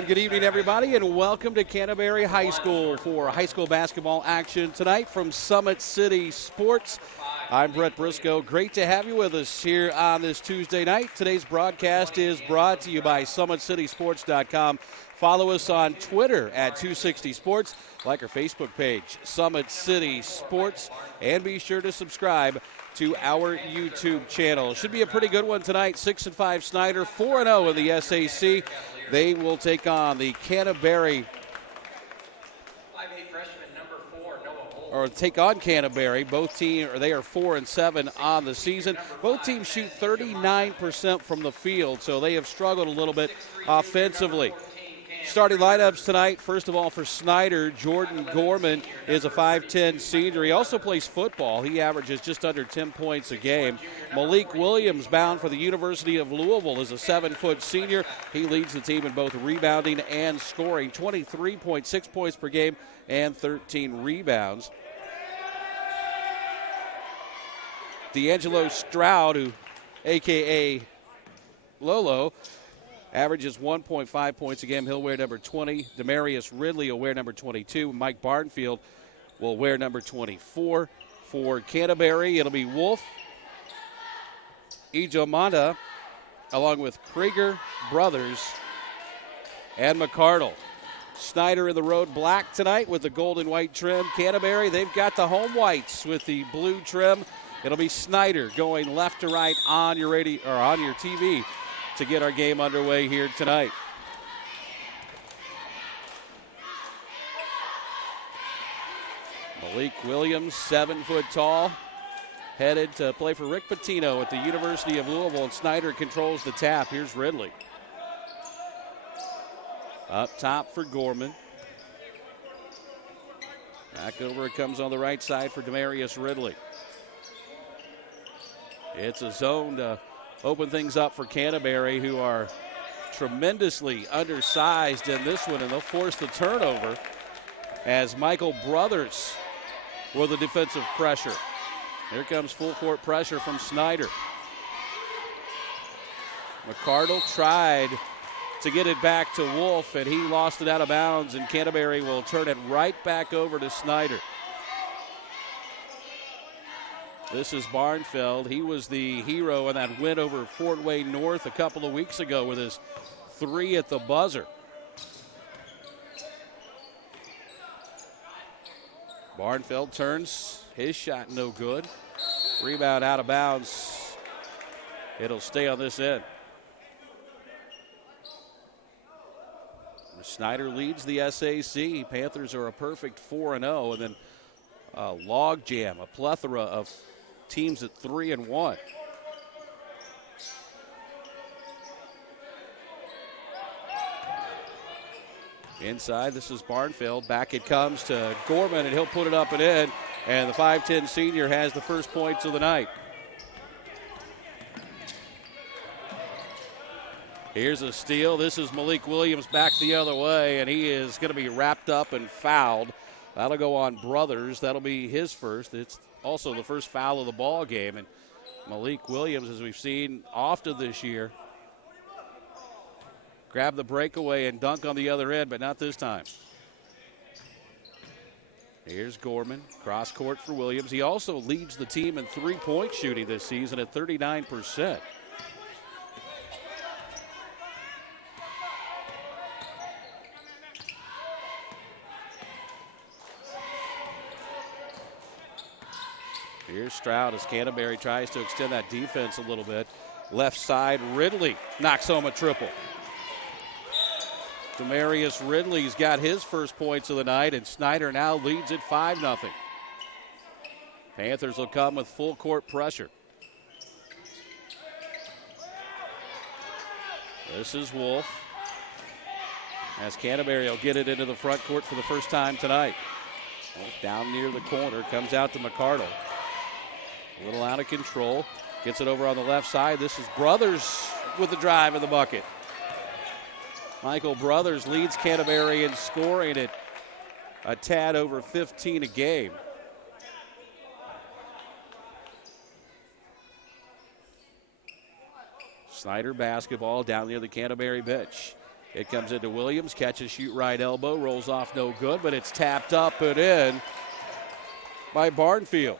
And good evening, everybody, and welcome to Canterbury High School for high school basketball action tonight from Summit City Sports. I'm Brett Briscoe. Great to have you with us here on this Tuesday night. Today's broadcast is brought to you by SummitCitySports.com. Follow us on Twitter at 260 Sports. Like our Facebook page, Summit City Sports. And be sure to subscribe to our YouTube channel. Should be a pretty good one tonight. 6-5 Snider, 4-0 in the SAC. They will take on the Canterbury, or take on Canterbury. Both teams, they are 4-7 on the season. Both teams shoot 39% from the field, so they have struggled a little bit offensively. Starting lineups tonight, first of all for Snider, Jordan Gorman is a 5'10 senior. He also plays football. He averages just under 10 points a game. Malik Williams, bound for the University of Louisville, is a 7-foot senior. He leads the team in both rebounding and scoring, 23.6 points per game and 13 rebounds. D'Angelo Stroud, who a.k.a. Lolo, averages 1.5 points a game. He'll wear number 20. Demarius Ridley will wear number 22. Mike Barnfield will wear number 24. For Canterbury, it'll be Wolf, Ijomanda, along with Krieger Brothers, and McCardle. Snider in the road black tonight with the gold and white trim. Canterbury, they've got the home whites with the blue trim. It'll be Snider going left to right on your radio or on your TV to get our game underway here tonight. Malik Williams, 7 foot tall, headed to play for Rick Pitino at the University of Louisville, and Snider controls the tap. Here's Ridley. Up top for Gorman. Back over it comes on the right side for Demarius Ridley. It's a zone to open things up for Canterbury, who are tremendously undersized in this one, and they'll force the turnover as Michael Brothers with the defensive pressure. Here comes full court pressure from Snider. McCardle tried to get it back to Wolf, and he lost it out of bounds, and Canterbury will turn it right back over to Snider. This is Barnfield. He was the hero in that win over Fort Wayne North a couple of weeks ago with his 3 at the buzzer. Barnfield turns. His shot no good. Rebound out of bounds. It'll stay on this end. Snider leads the SAC. Panthers are a perfect 4-0, and then a log jam, a plethora of teams at 3-1. Inside, this is Barnfield. Back it comes to Gorman, and he'll put it up and in. And the 5'10 senior has the first points of the night. Here's a steal. This is Malik Williams back the other way, and he is going to be wrapped up and fouled. That'll go on Brothers. That'll be his first. It's also the first foul of the ball game. And Malik Williams, as we've seen often this year, grab the breakaway and dunk on the other end, but not this time. Here's Gorman, cross court for Williams. He also leads the team in three-point shooting this season at 39%. Here's Stroud as Canterbury tries to extend that defense a little bit. Left side, Ridley knocks home a triple. Demarius Ridley's got his first points of the night, and Snider now leads it 5-0. Panthers will come with full court pressure. This is Wolf. As Canterbury will get it into the front court for the first time tonight. Wolf down near the corner, comes out to McCardle. A little out of control. Gets it over on the left side. This is Brothers with the drive in the bucket. Michael Brothers leads Canterbury in scoring at a tad over 15 a game. Snider basketball down near the Canterbury bench. It comes into Williams, catches, shoot right elbow, rolls off no good, but it's tapped up and in by Barnfield.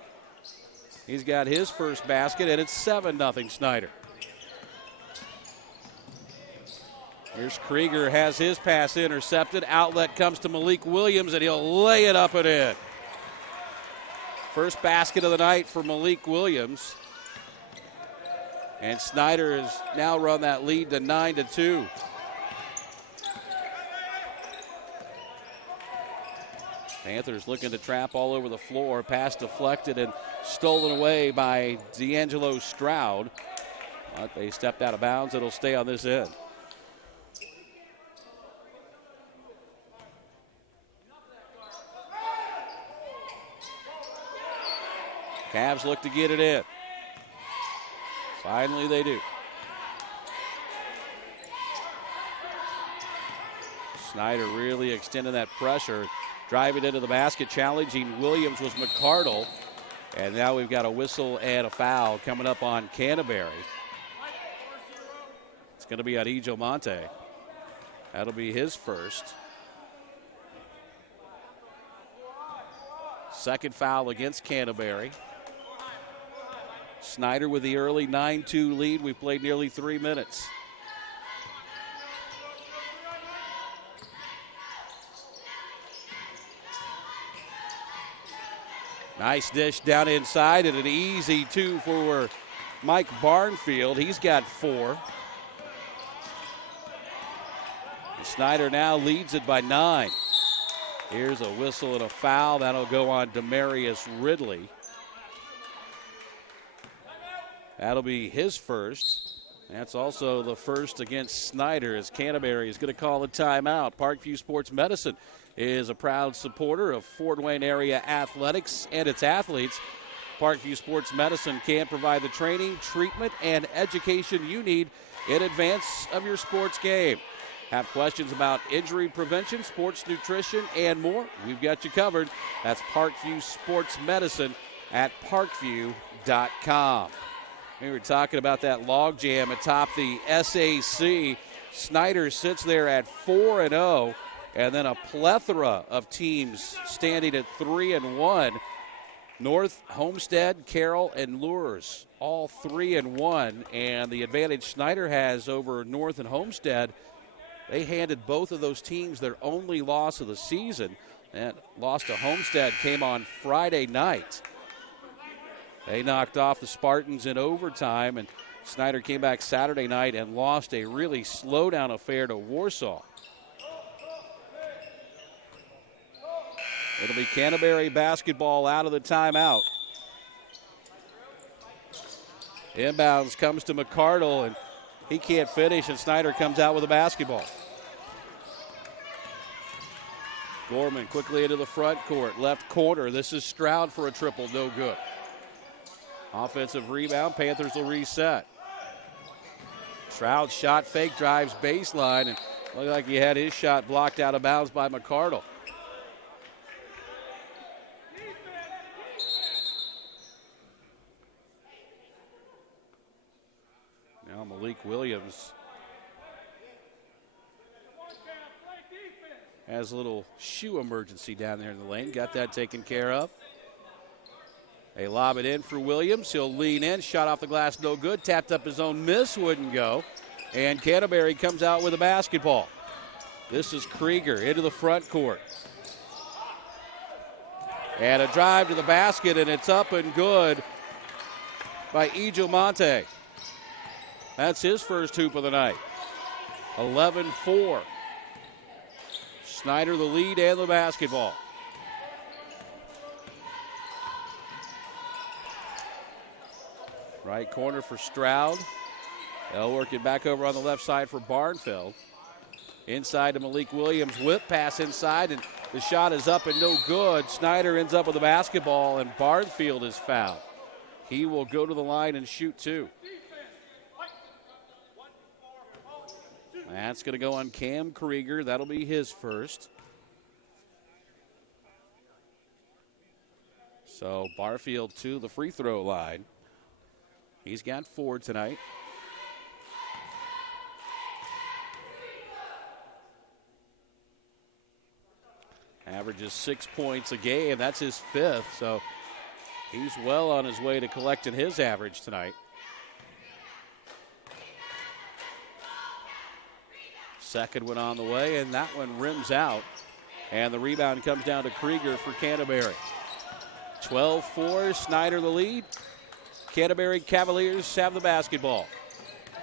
He's got his first basket, and it's 7-0 Snider. Here's Krieger, has his pass intercepted. Outlet comes to Malik Williams, and he'll lay it up and in. First basket of the night for Malik Williams. And Snider has now run that lead to 9-2. Panthers looking to trap all over the floor. Pass deflected and stolen away by D'Angelo Stroud. But they stepped out of bounds. It'll stay on this end. Cavs look to get it in. Finally they do. Snider really extending that pressure. Driving into the basket, challenging Williams was McCardle. And now we've got a whistle and a foul coming up on Canterbury. It's going to be on Ijo Monte. That'll be his first. Second foul against Canterbury. Snider with the early 9-2 lead. We played nearly 3 minutes. Nice dish down inside and an easy 2 for Mike Barnfield. He's got 4. And Snider now leads it by 9. Here's a whistle and a foul. That'll go on Demarius Ridley. That'll be his first. That's also the first against Snider as Canterbury is going to call a timeout. Parkview Sports Medicine is a proud supporter of Fort Wayne area athletics and its athletes. Parkview Sports Medicine can provide the training, treatment, and education you need in advance of your sports game. Have questions about injury prevention, sports nutrition, and more? We've got you covered. That's Parkview Sports Medicine at parkview.com. We were talking about that logjam atop the SAC. Snider sits there at 4-0, and then a plethora of teams standing at 3-1. North, Homestead, Carroll, and Lures, all 3-1. And the advantage Snider has over North and Homestead, they handed both of those teams their only loss of the season. That loss to Homestead came on Friday night. They knocked off the Spartans in overtime, and Snider came back Saturday night and lost a really slow-down affair to Warsaw. It'll be Canterbury basketball out of the timeout. Inbounds comes to McCardle, and he can't finish, and Snider comes out with a basketball. Gorman quickly into the front court, left corner. This is Stroud for a triple, no good. Offensive rebound, Panthers will reset. Stroud shot fake, drives baseline, and looked like he had his shot blocked out of bounds by McCardle. Now Malik Williams has a little shoe emergency down there in the lane. Got that taken care of. They lob it in for Williams. He'll lean in. Shot off the glass, no good. Tapped up his own miss, wouldn't go. And Canterbury comes out with a basketball. This is Krieger into the front court. And a drive to the basket, and it's up and good by Ijo Monte. That's his first hoop of the night. 11-4. Snider the lead and the basketball. Right corner for Stroud. They'll work it back over on the left side for Barnfield. Inside to Malik Williams. Whip pass inside, and the shot is up and no good. Snider ends up with the basketball, and Barnfield is fouled. He will go to the line and shoot 2. That's going to go on Cam Krieger. That'll be his first. So Barfield to the free throw line. He's got 4 tonight. Averages 6 points a game. That's his 5th, so he's well on his way to collecting his average tonight. Second one on the way, and that one rims out. And the rebound comes down to Krieger for Canterbury. 12-4, Snider the lead. Canterbury Cavaliers have the basketball.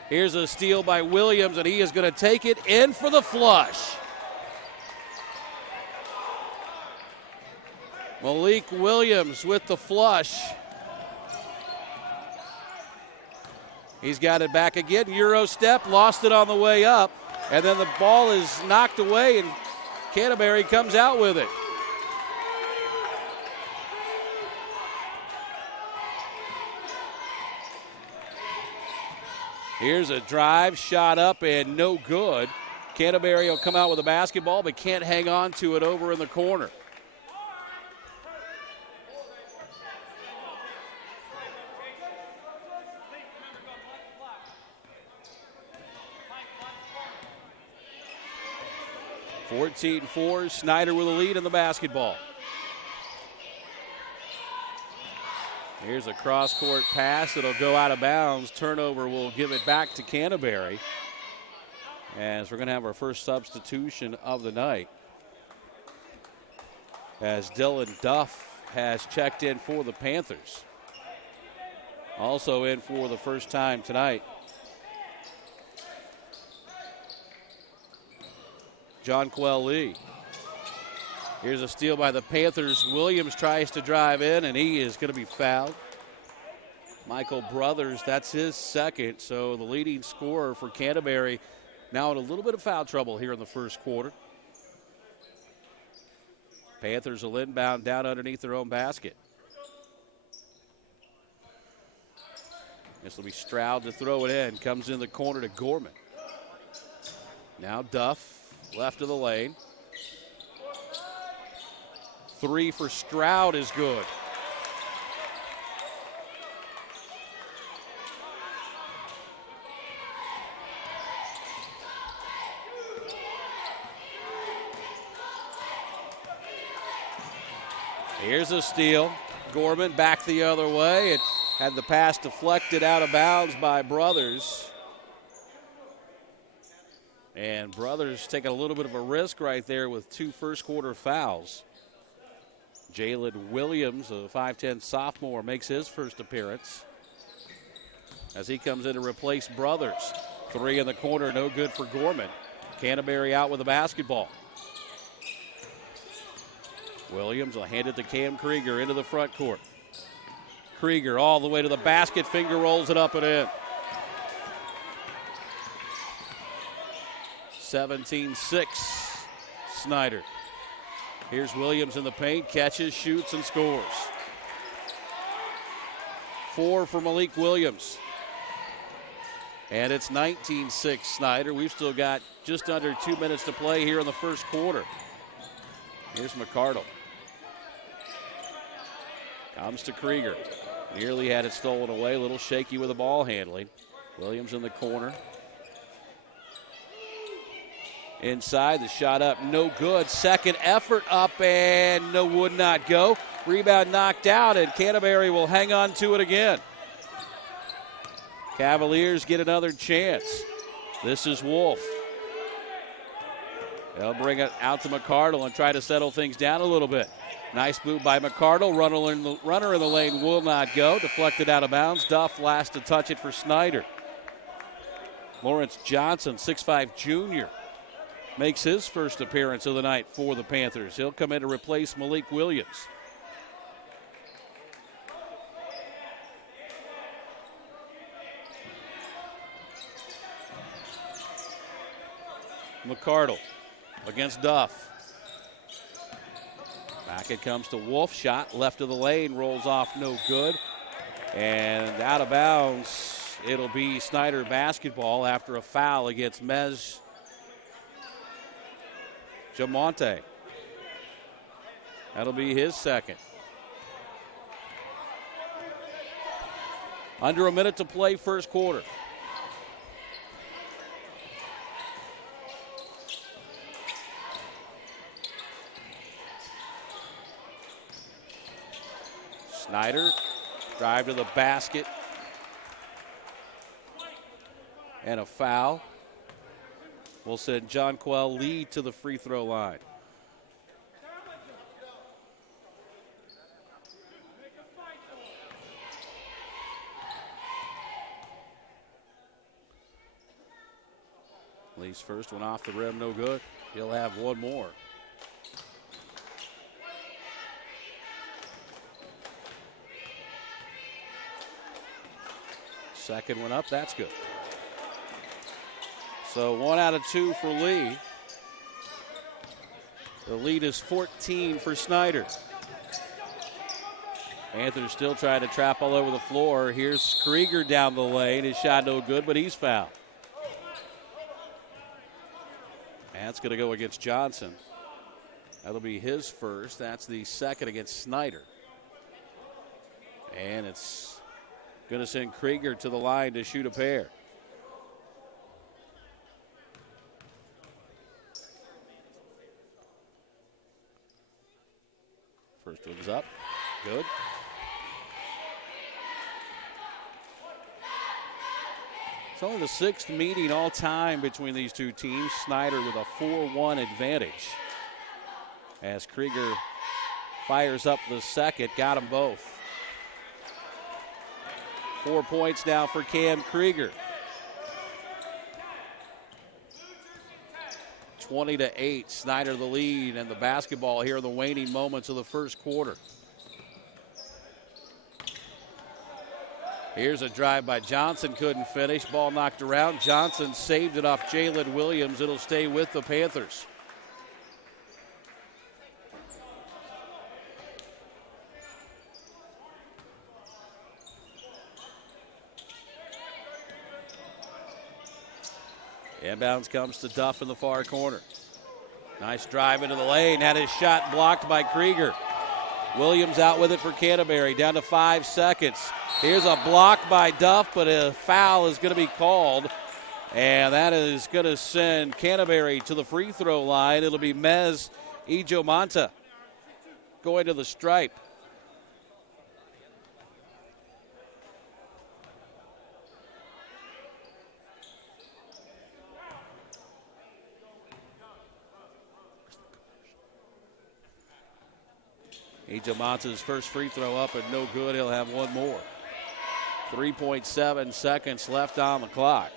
Here's a steal by Williams, and he is going to take it in for the flush. Malik Williams with the flush. He's got it back again. Euro step, lost it on the way up. And then the ball is knocked away, and Canterbury comes out with it. Here's a drive, shot up, and no good. Canterbury will come out with a basketball, but can't hang on to it over in the corner. (14-4), Snider with a lead in the basketball. Here's a cross-court pass. It'll go out of bounds. Turnover will give it back to Canterbury. As we're going to have our first substitution of the night. As Dylan Duff has checked in for the Panthers. Also in for the first time tonight. Jonquel Lee. Here's a steal by the Panthers. Williams tries to drive in, and he is going to be fouled. Michael Brothers, that's his second. So the leading scorer for Canterbury now in a little bit of foul trouble here in the first quarter. Panthers will inbound down underneath their own basket. This will be Stroud to throw it in. Comes in the corner to Gorman. Now Duff. Left of the lane. 3 for Stroud is good. Here's a steal. Gorman back the other way. It had the pass deflected out of bounds by Brothers. And Brothers taking a little bit of a risk right there with 2 first-quarter fouls. Jalen Williams, a 5'10 sophomore, makes his first appearance as he comes in to replace Brothers. 3 in the corner, no good for Gorman. Canterbury out with the basketball. Williams will hand it to Cam Krieger into the front court. Krieger all the way to the basket, finger rolls it up and in. 17-6, Snider. Here's Williams in the paint, catches, shoots, and scores. 4 for Malik Williams. And it's 19-6, Snider. We've still got just under 2 minutes to play here in the first quarter. Here's McCardle. Comes to Krieger. Nearly had it stolen away, a little shaky with the ball handling. Williams in the corner. Inside, the shot up, no good. Second effort up, and no, would not go. Rebound knocked out, and Canterbury will hang on to it again. Cavaliers get another chance. This is Wolf. They'll bring it out to McCardle and try to settle things down a little bit. Nice move by McCardle. Runner in the lane will not go. Deflected out of bounds. Duff last to touch it for Snider. Lawrence Johnson, 6'5 junior. Makes his first appearance of the night for the Panthers. He'll come in to replace Malik Williams. McCardle against Duff. Back it comes to Wolf. Shot left of the lane, rolls off, no good. And out of bounds, it'll be Snider basketball after a foul against Mez Jamonte. That'll be his second. Under a minute to play, first quarter. Snider, drive to the basket. And a foul will send Jonquel Lee to the free throw line. Lee's first one off the rim, no good. He'll have one more. Second one up, that's good. So 1 out of 2 for Lee. The lead is 14 for Snider. Panthers still trying to trap all over the floor. Here's Krieger down the lane. His shot no good, but he's fouled. That's going to go against Johnson. That'll be his first. That's the second against Snider. And it's going to send Krieger to the line to shoot a pair. First one's up. Good. It's only the 6th meeting all time between these two teams. Snider with a 4-1 advantage. As Krieger fires up the second, got them both. 4 points now for Cam Krieger. 20-8, Snider the lead, and the basketball here in the waning moments of the first quarter. Here's a drive by Johnson, couldn't finish. Ball knocked around. Johnson saved it off Jalen Williams. It'll stay with the Panthers. Inbounds comes to Duff in the far corner. Nice drive into the lane. Had his shot blocked by Krieger. Williams out with it for Canterbury. Down to 5 seconds. Here's a block by Duff, but a foul is going to be called. And that is going to send Canterbury to the free throw line. It'll be Mez Ijomanta going to the stripe. Ijomanta's first free throw up and no good. He'll have one more. 3.7 seconds left on the clock.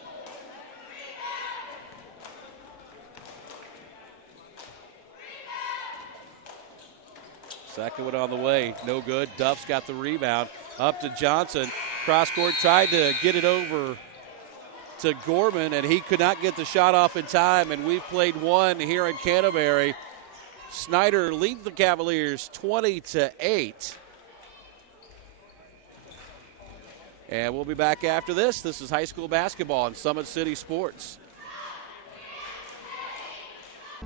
Second one on the way. No good. Duff's got the rebound. Up to Johnson. Cross court, tried to get it over to Gorman, and he could not get the shot off in time. And we've played one here in Canterbury. Snider leads the Cavaliers 20-8. And we'll be back after this. This is high school basketball on Summit City Sports.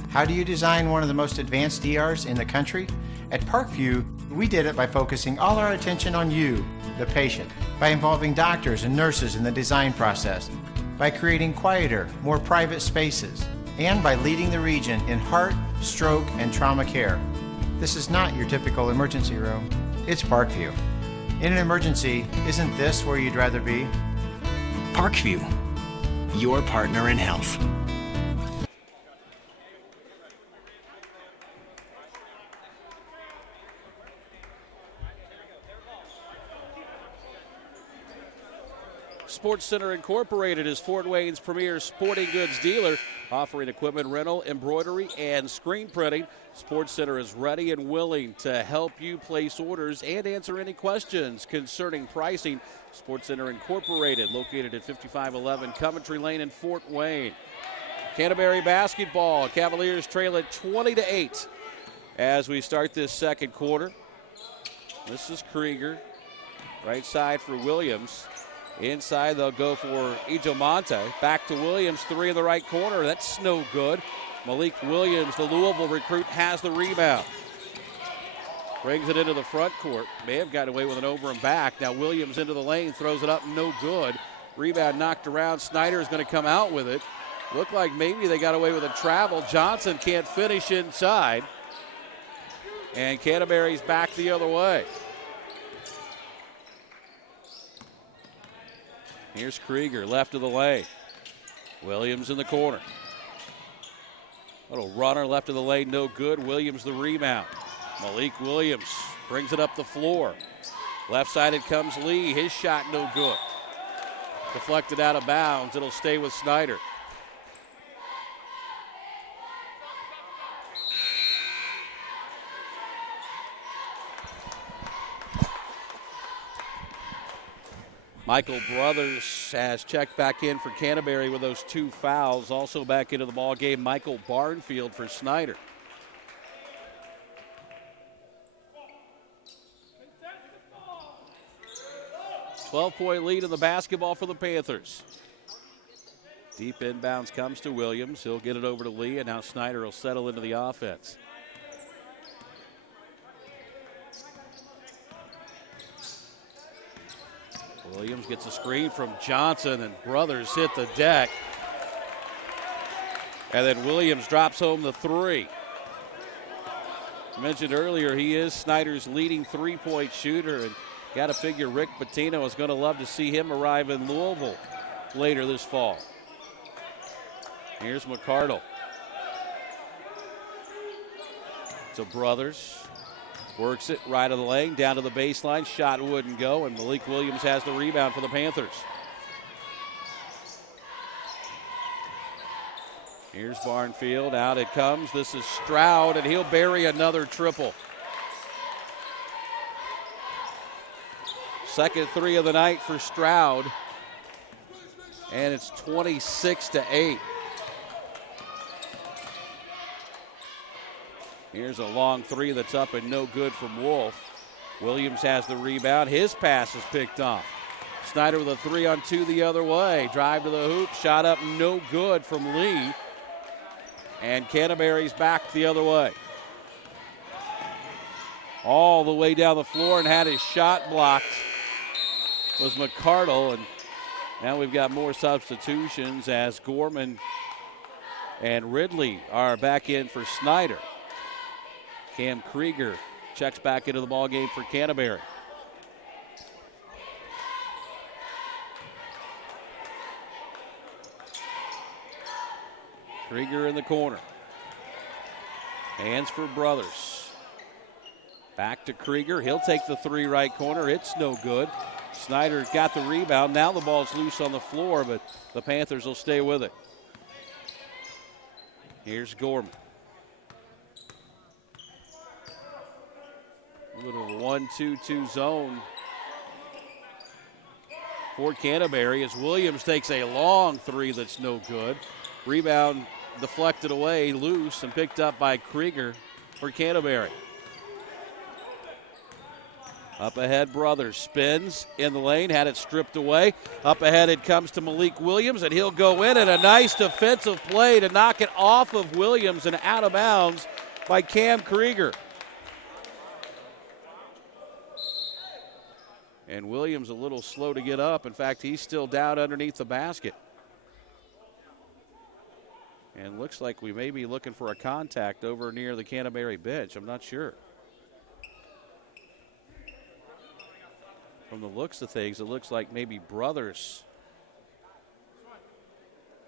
How do you design one of the most advanced ERs in the country? At Parkview, we did it by focusing all our attention on you, the patient, by involving doctors and nurses in the design process, by creating quieter, more private spaces, and by leading the region in heart, stroke, and trauma care. This is not your typical emergency room. It's Parkview. In an emergency, isn't this where you'd rather be? Parkview, your partner in health. Sports Center Incorporated is Fort Wayne's premier sporting goods dealer, offering equipment rental, embroidery, and screen printing. Sports Center is ready and willing to help you place orders and answer any questions concerning pricing. Sports Center Incorporated, located at 5511 Coventry Lane in Fort Wayne. Canterbury basketball. Cavaliers trail at 20-8 as we start this second quarter. This is Krieger. Right side for Williams. Inside, they'll go for Ijomanta. Back to Williams, three in the right corner. That's no good. Malik Williams, the Louisville recruit, has the rebound. Brings it into the front court. May have gotten away with an over and back. Now Williams into the lane, throws it up, no good. Rebound knocked around. Snider is going to come out with it. Looked like maybe they got away with a travel. Johnson can't finish inside. And Canterbury's back the other way. Here's Krieger, left of the lane. Williams in the corner. Little runner left of the lane, no good. Williams the rebound. Malik Williams brings it up the floor. Left sided comes Lee. His shot no good. Deflected out of bounds. It'll stay with Snider. Michael Brothers has checked back in for Canterbury with those 2 fouls. Also back into the ball game, Michael Barnfield for Snider. $12-point lead in the basketball for the Panthers. Deep inbounds comes to Williams. He'll get it over to Lee, and now Snider will settle into the offense. Williams gets a screen from Johnson, and Brothers hit the deck. And then Williams drops home the 3. I mentioned earlier, he is Snider's leading 3-point shooter, and got to figure Rick Pitino is going to love to see him arrive in Louisville later this fall. Here's McCardle. To Brothers. Works it right of the lane, down to the baseline. Shot wouldn't go, and Malik Williams has the rebound for the Panthers. Here's Barnfield. Out it comes. This is Stroud, and he'll bury another triple. Second 3 of the night for Stroud, and it's 26-8. Here's a long 3 that's up and no good from Wolf. Williams has the rebound. His pass is picked off. Snider with a 3-on-2 the other way. Drive to the hoop. Shot up no good from Lee. And Canterbury's back the other way. All the way down the floor and had his shot blocked was McCardle. And now we've got more substitutions as Gorman and Ridley are back in for Snider. Cam Krieger checks back into the ballgame for Canterbury. Krieger in the corner. Hands for Brothers. Back to Krieger. He'll take the 3 right corner. It's no good. Snider got the rebound. Now the ball's loose on the floor, but the Panthers will stay with it. Here's Gorman. A little 1-2-2 zone for Canterbury as Williams takes a long 3 that's no good. Rebound deflected away, loose, and picked up by Krieger for Canterbury. Up ahead, Brothers spins in the lane, had it stripped away. Up ahead it comes to Malik Williams, and he'll go in, and a nice defensive play to knock it off of Williams and out of bounds by Cam Krieger. And Williams a little slow to get up. In fact, he's still down underneath the basket. And looks like we may be looking for a contact over near the Canterbury bench. I'm not sure. From the looks of things, it looks like maybe Brothers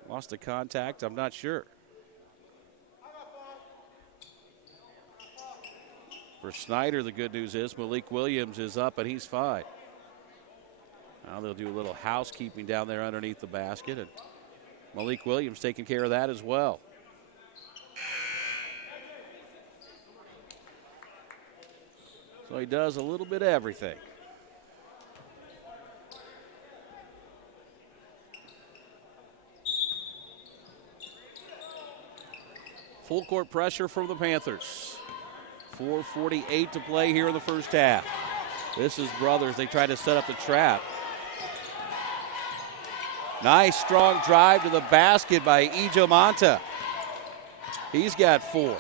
lost a contact. I'm not sure. For Snider, the good news is Malik Williams is up and he's fine. Now they'll do a little housekeeping down there underneath the basket, and Malik Williams taking care of that as well. So he does a little bit of everything. Full court pressure from the Panthers. 4:48 to play here in the first half. This is Brothers. They try to set up the trap. Nice strong drive to the basket by Ijomanta. He's got 4.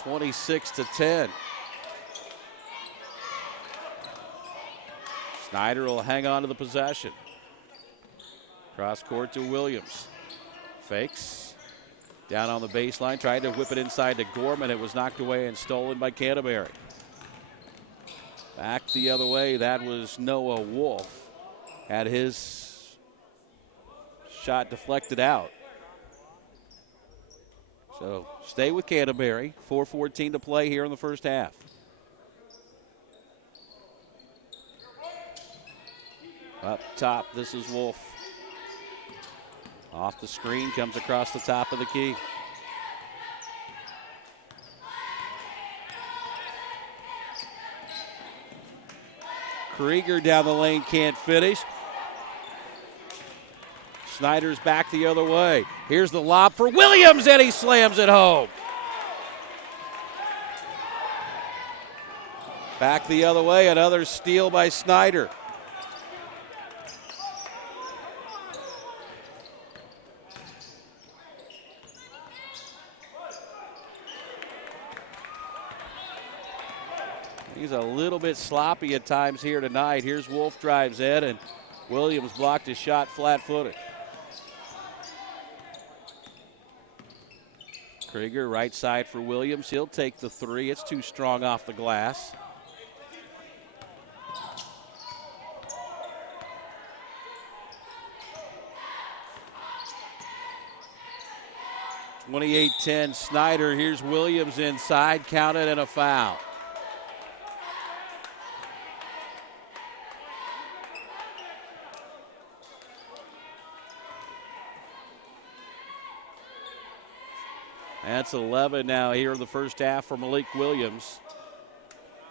26-10. Snider will hang on to the possession. Cross court to Williams. Fakes. Down on the baseline. Tried to whip it inside to Gorman. It was knocked away and stolen by Canterbury. Back the other way. That was Noah Wolf. had his shot deflected out. So stay with Canterbury. 4:14 to play here in the first half. Up top, this is Wolf. Off the screen, comes across the top of the key. Krieger down the lane, can't finish. Snider's back the other way. Here's the lob for Williams, and he slams it home. Back the other way, another steal by Snider. He's a little bit sloppy at times here tonight. Here's Wolf, drives in, and Williams blocked his shot flat-footed. Krieger, right side for Williams. He'll take the three. It's too strong off the glass. (28-10) Snider. Here's Williams inside, counted, and a foul. That's 11 now here in the first half for Malik Williams.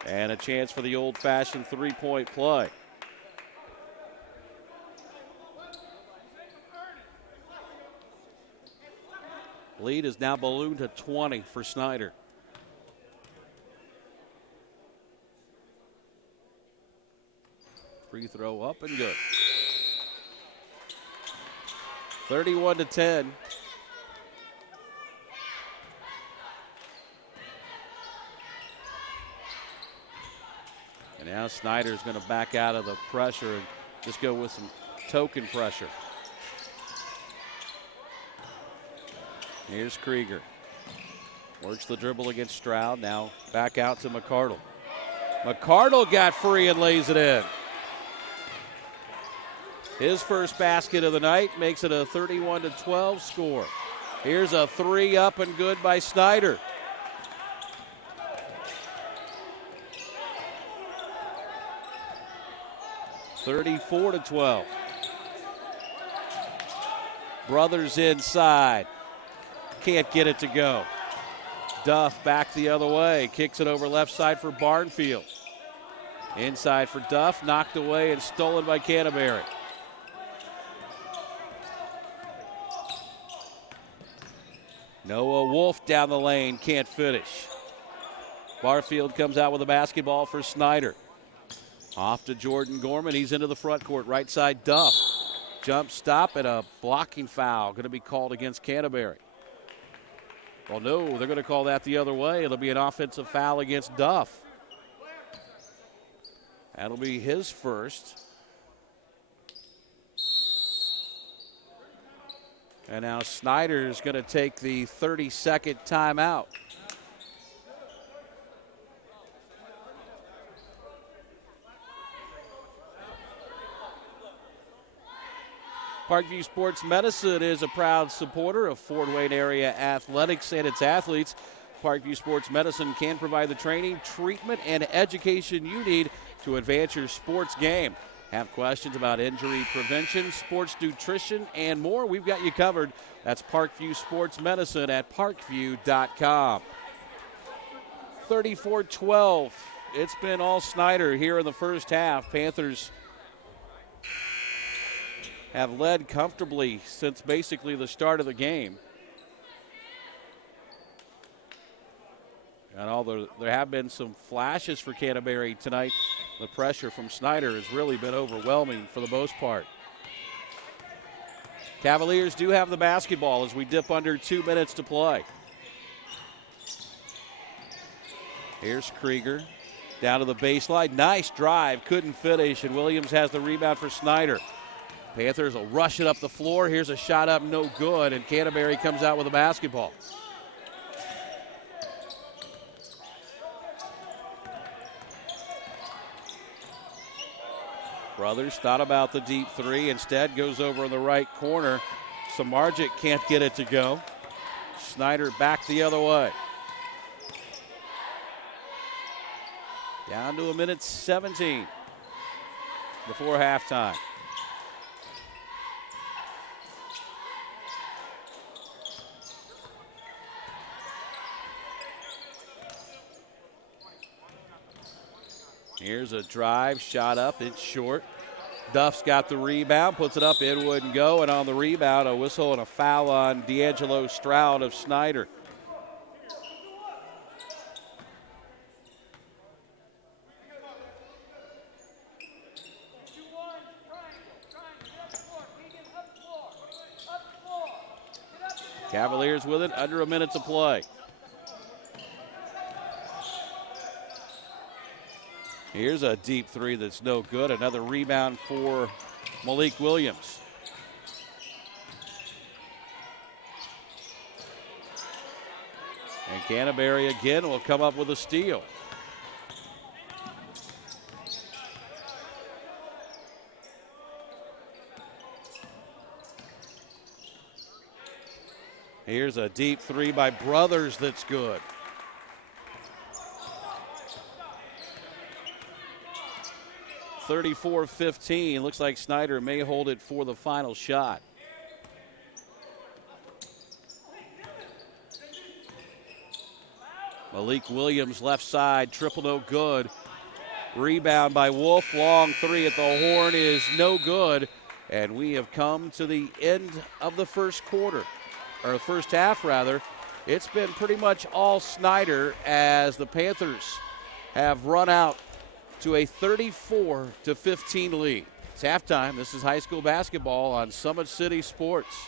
And a chance for the old-fashioned three-point play. Lead is now ballooned to 20 for Snider. Free throw up and good. 31-10. And now Snider's going to back out of the pressure and just go with some token pressure. Here's Krieger. Works the dribble against Stroud. Now back out to McCardle. McCardle got free and lays it in. His first basket of the night makes it a 31-12 score. Here's a three up and good by Snider. (34-12). Brothers inside. Can't get it to go. Duff back the other way. Kicks it over left side for Barnfield. Inside for Duff. Knocked away and stolen by Canterbury. Noah Wolf down the lane. Can't finish. Barfield comes out with a basketball for Snider. Off to Jordan Gorman. He's into the front court. Right side, Duff. Jump stop and a blocking foul going to be called against Canterbury. Well, no, they're going to call that the other way. It'll be an offensive foul against Duff. That'll be his first. And now Snider's going to take the 30-second timeout. Parkview Sports Medicine is a proud supporter of Fort Wayne area athletics and its athletes. Parkview Sports Medicine can provide the training, treatment, and education you need to advance your sports game. Have questions about injury prevention, sports nutrition, and more? We've got you covered. That's Parkview Sports Medicine at parkview.com. 34-12. It's been all Snider here in the first half. Panthers have led comfortably since basically the start of the game. And although there have been some flashes for Canterbury tonight, the pressure from Snider has really been overwhelming for the most part. Cavaliers do have the basketball as we dip under 2 minutes to play. Here's Krieger down to the baseline. Nice drive, couldn't finish, and Williams has the rebound for Snider. Panthers will rush it up the floor. Here's a shot up, no good, and Canterbury comes out with a basketball. Brothers thought about the deep three. Instead goes over in the right corner. Samardzic can't get it to go. Snider back the other way. Down to a minute 17 before halftime. Here's a drive, shot up, it's short. Duff's got the rebound, puts it up, it wouldn't go, and on the rebound, a whistle and a foul on D'Angelo Stroud of Snider. Cavaliers with it, under a minute to play. Here's a deep three that's no good. Another rebound for Malik Williams. And Canterbury again will come up with a steal. Here's a deep three by Brothers that's good. (34-15). Looks like Snider may hold it for the final shot. Malik Williams left side, triple no good. Rebound by Wolf, long three at the horn is no good. And we have come to the end of the first quarter, or first half rather. It's been pretty much all Snider as the Panthers have run out to a 34-15 lead. It's halftime. This is high school basketball on Summit City Sports.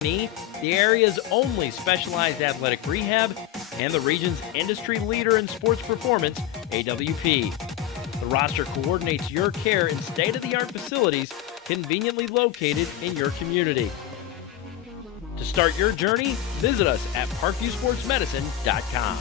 The area's only specialized athletic rehab, and the region's industry leader in sports performance, AWP. The roster coordinates your care in state-of-the-art facilities conveniently located in your community. To start your journey, visit us at parkviewsportsmedicine.com.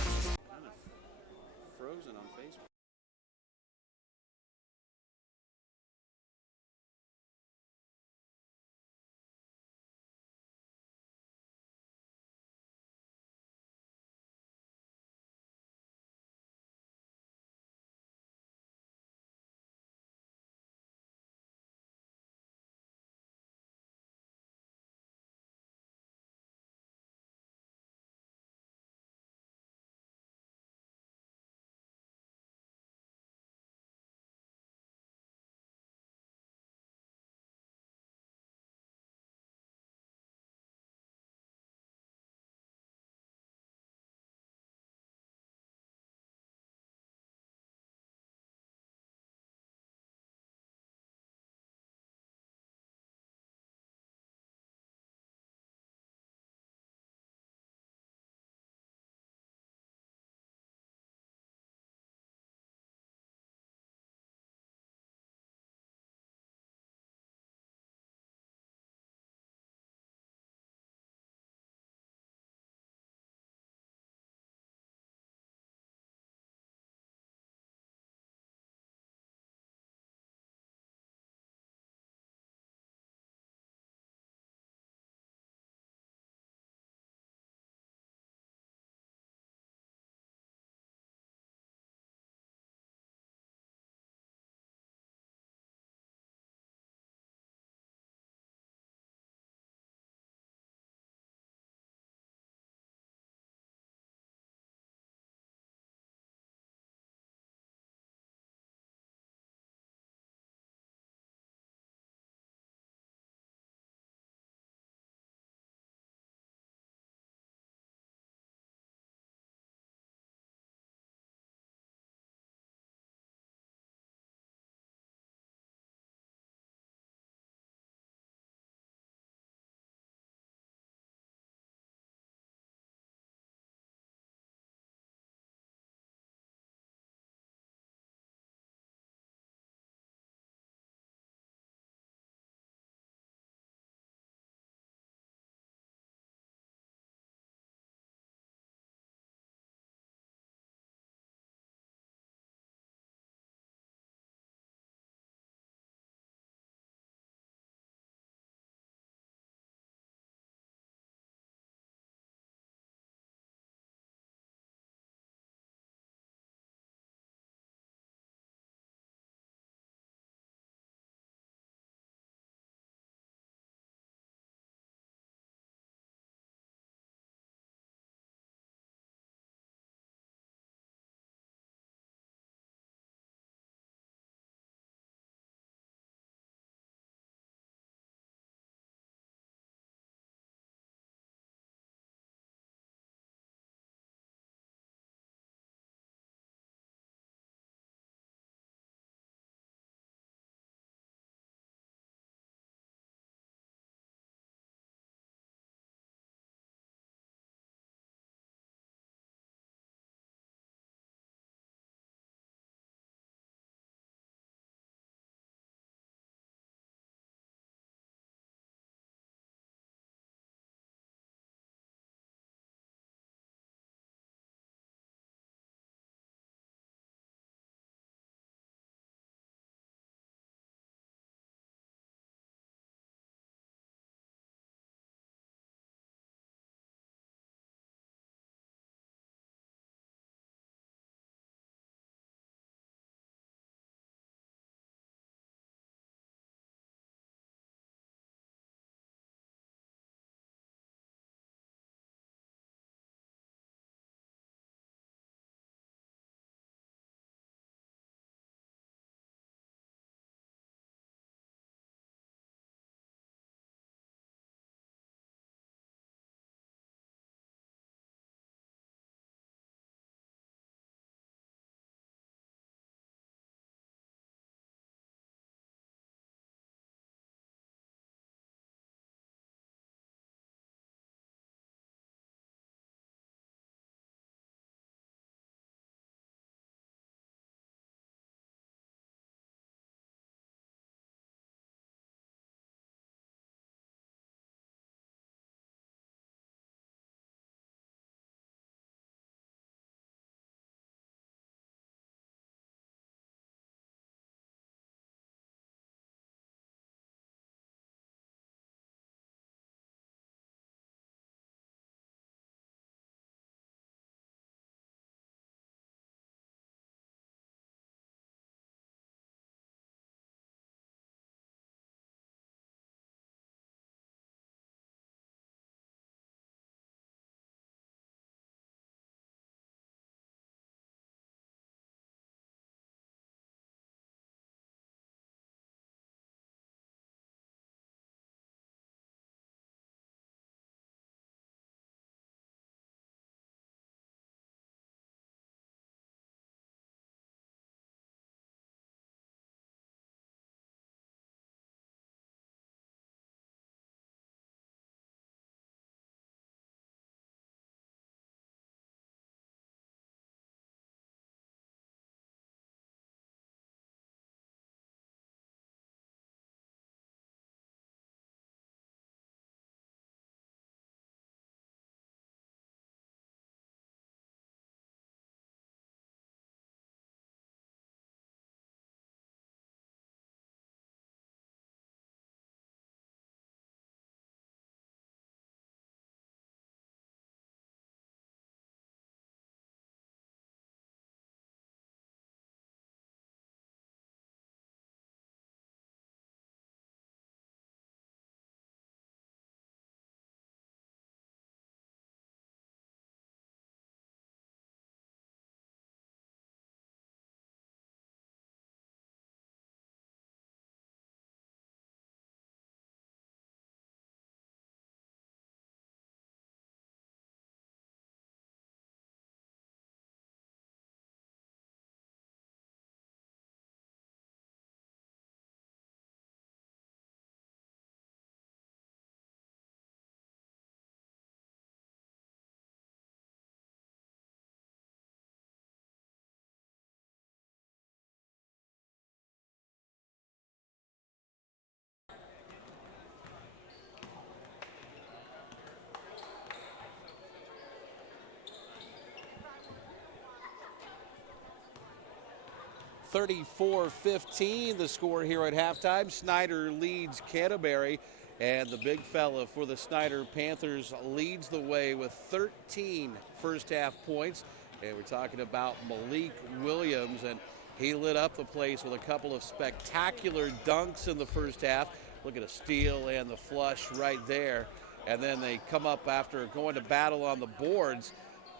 34-15 the score here at halftime. Snider leads Canterbury, and the big fella for the Snider Panthers leads the way with 13 first-half points. And we're talking about Malik Williams, and he lit up the place with a couple of spectacular dunks in the first half. Look at a steal and the flush right there. And then they come up after going to battle on the boards.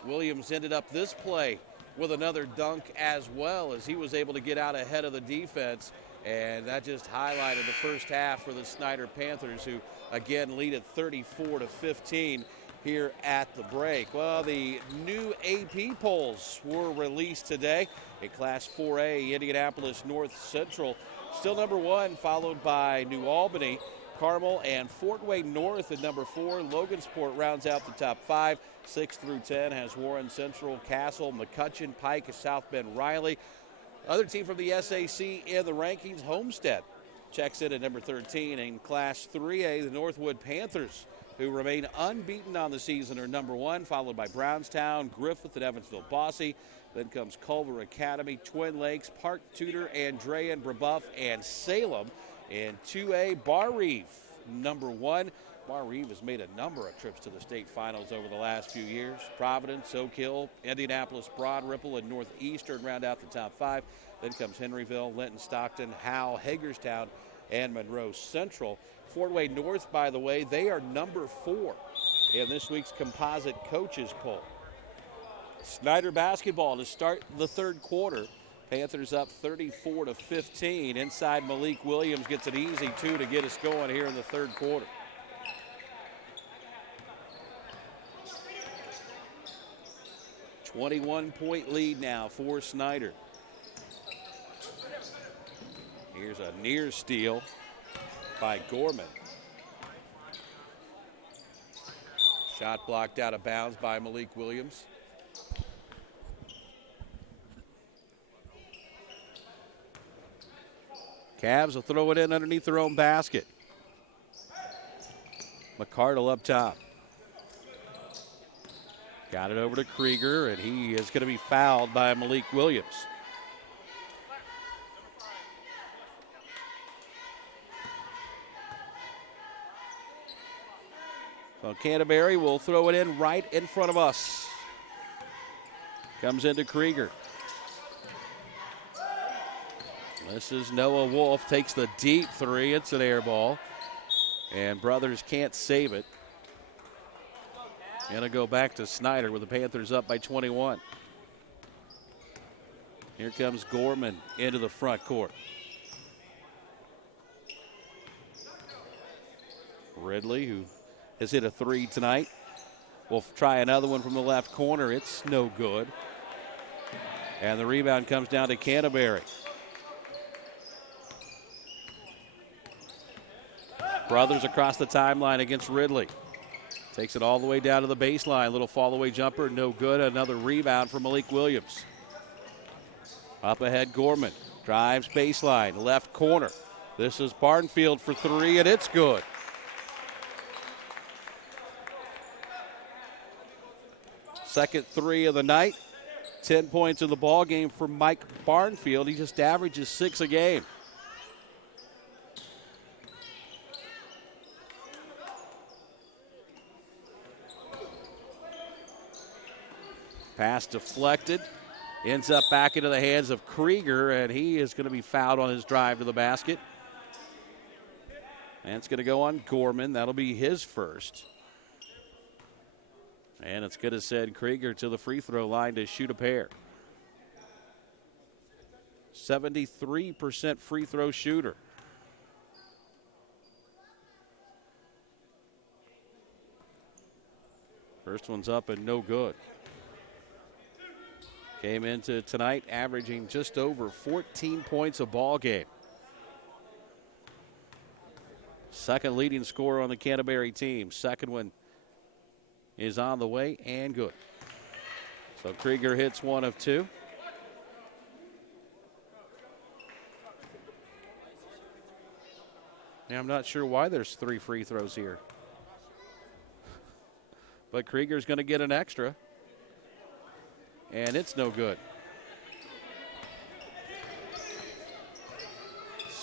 Williams ended up this play with another dunk as well, as he was able to get out ahead of the defense. And that just highlighted the first half for the Snider Panthers, who again lead at 34-15 here at the break. Well, the new AP polls were released today. In Class 4A, Indianapolis North Central still number 1, followed by New Albany, Carmel, and Fort Wayne North at number 4. Logansport rounds out the top 5. 6 through 10 has Warren Central, Castle, McCutcheon, Pike, South Bend, Riley. Other team from the SAC in the rankings, Homestead checks in at number 13. In Class 3A, the Northwood Panthers, who remain unbeaten on the season, are number 1, followed by Brownstown, Griffith, and Evansville Bossy. Then comes Culver Academy, Twin Lakes, Park Tudor, Andrean, Brebeuf, and Salem. In 2A, Bar Reeve, number 1. Bar Reeve has made a number of trips to the state finals over the last few years. Providence, Oak Hill, Indianapolis, Broad Ripple, and Northeastern round out the top 5. Then comes Henryville, Linton, Stockton, Howell, Hagerstown, and Monroe Central. Fort Wayne North, by the way, they are number 4 in this week's composite coaches poll. Snider basketball to start the third quarter. Panthers up 34-15. Inside, Malik Williams gets an easy 2 to get us going here in the third quarter. A 21-point lead now for Snider. Here's a near steal by Gorman. Shot blocked out of bounds by Malik Williams. Cavs will throw it in underneath their own basket. McCardle up top. Got it over to Krieger, and he is going to be fouled by Malik Williams. So Canterbury will throw it in right in front of us. Comes into Krieger. This is Noah Wolf, takes the deep 3. It's an air ball. And Brothers can't save it. Going to go back to Snider with the Panthers up by 21. Here comes Gorman into the front court. Ridley, who has hit a 3 tonight, will try another one from the left corner. It's no good. And the rebound comes down to Canterbury. Brothers across the timeline against Ridley. Takes it all the way down to the baseline. Little fall-away jumper, no good. Another rebound for Malik Williams. Up ahead, Gorman. Drives baseline, left corner. This is Barnfield for 3, and it's good. Second 3 of the night. 10 points in the ball game for Mike Barnfield. He just averages 6 a game. Pass deflected, ends up back into the hands of Krieger, and he is going to be fouled on his drive to the basket. And it's going to go on Gorman. That'll be his first. And it's going to send Krieger to the free throw line to shoot a pair. 73% free throw shooter. First one's up and no good. Came into tonight averaging just over 14 points a ball game. Second leading scorer on the Canterbury team. Second one is on the way and good. So Krieger hits 1 of 2. Now I'm not sure why there's 3 free throws here. But Krieger's going to get an extra. And it's no good.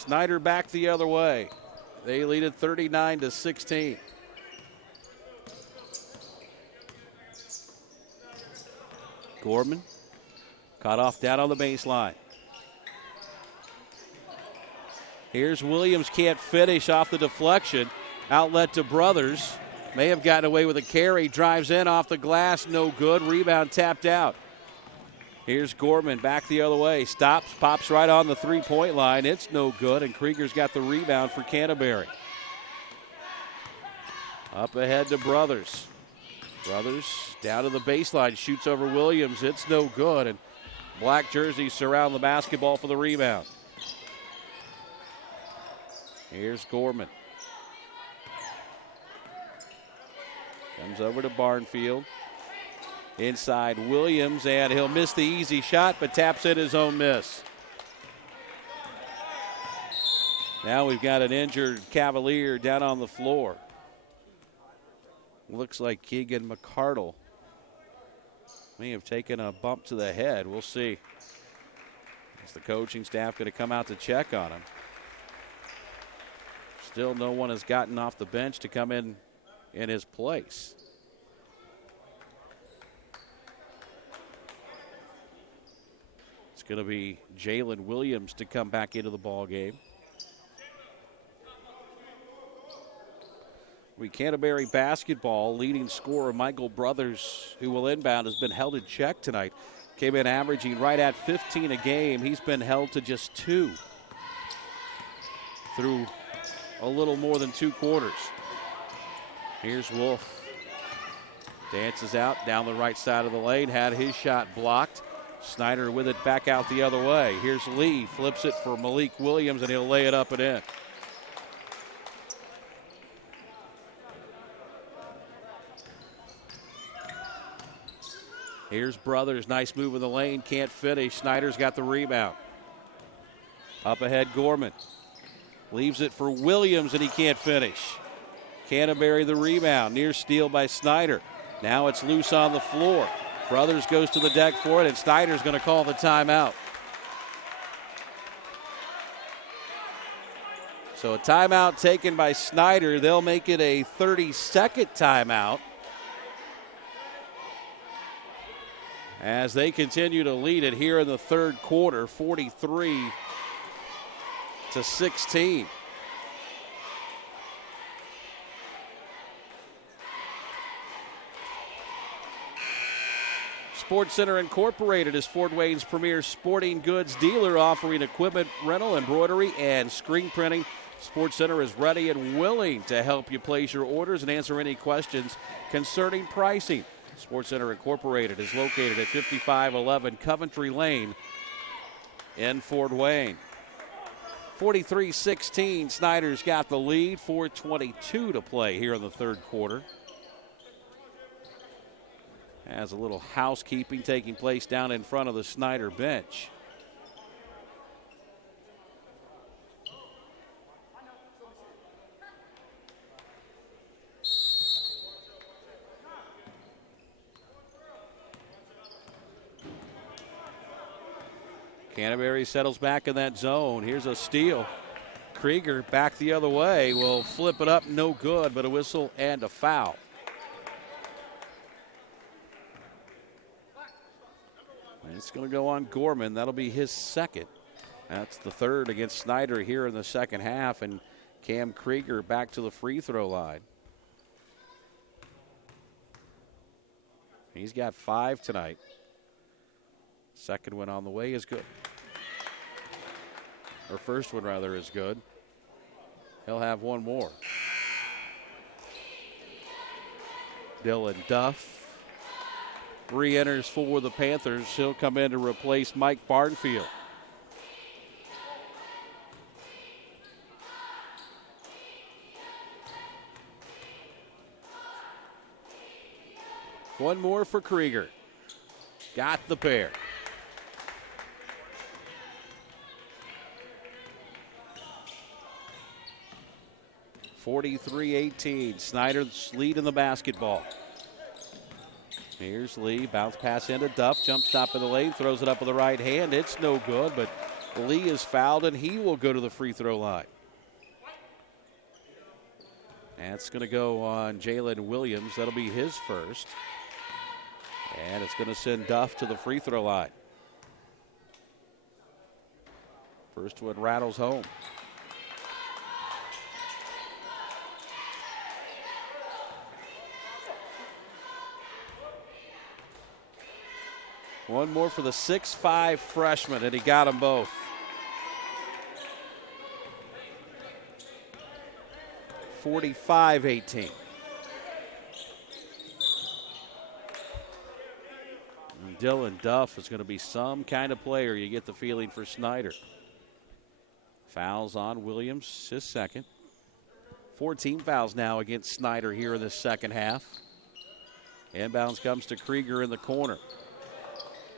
Snider back the other way. They lead it 39-16. Gorman caught off down on the baseline. Here's Williams, can't finish off the deflection. Outlet to Brothers. May have gotten away with a carry. Drives in off the glass, no good. Rebound tapped out. Here's Gorman back the other way. Stops, pops right on the three-point line. It's no good, and Krieger's got the rebound for Canterbury. Up ahead to Brothers. Brothers down to the baseline, shoots over Williams. It's no good, and black jerseys surround the basketball for the rebound. Here's Gorman. Comes over to Barnfield. Inside Williams, and he'll miss the easy shot, but taps in his own miss. Now we've got an injured Cavalier down on the floor. Looks like Keegan McCardle may have taken a bump to the head. We'll see. Is the coaching staff going to come out to check on him? Still no one has gotten off the bench to come in his place. It's going to be Jalen Williams to come back into the ball game. Canterbury basketball, leading scorer Michael Brothers, who will inbound, has been held in check tonight. Came in averaging right at 15 a game. He's been held to just 2 through a little more than 2 quarters. Here's Wolf. Dances out down the right side of the lane, had his shot blocked. Snider with it back out the other way. Here's Lee, flips it for Malik Williams, and he'll lay it up and in. Here's Brothers, nice move in the lane, can't finish. Snider's got the rebound. Up ahead, Gorman. Leaves it for Williams, and he can't finish. Canterbury the rebound, near steal by Snider. Now it's loose on the floor. Brothers goes to the deck for it, and Snider's going to call the timeout. So a timeout taken by Snider. They'll make it a 30-second timeout as they continue to lead it here in the third quarter, 43-16. Sports Center Incorporated is Fort Wayne's premier sporting goods dealer, offering equipment rental, embroidery, and screen printing. Sports Center is ready and willing to help you place your orders and answer any questions concerning pricing. Sports Center Incorporated is located at 5511 Coventry Lane in Fort Wayne. 43-16, Snider's got the lead, 4:22 to play here in the third quarter. Has a little housekeeping taking place down in front of the Snider bench. Canterbury settles back in that zone. Here's a steal. Krieger back the other way. Will flip it up, no good, but a whistle and a foul. It's going to go on Gorman. That'll be his second. That's the third against Snider here in the second half, and Cam Krieger back to the free throw line. He's got 5 tonight. Second one on the way is good. Or first one, rather, is good. He'll have one more. Dylan Duff re-enters for the Panthers. He'll come in to replace Mike Barnfield. One more for Krieger. Got the pair. (43-18). Snider's lead in the basketball. Here's Lee, bounce pass into Duff, jump stop in the lane, throws it up with the right hand. It's no good, but Lee is fouled, and he will go to the free throw line. That's going to go on Jalen Williams. That'll be his first. And it's going to send Duff to the free throw line. First one rattles home. One more for the 6'5" freshman, and he got them both. (45-18). Dylan Duff is going to be some kind of player, you get the feeling, for Snider. Fouls on Williams, his second. 14 fouls now against Snider here in the second half. Inbounds comes to Krieger in the corner.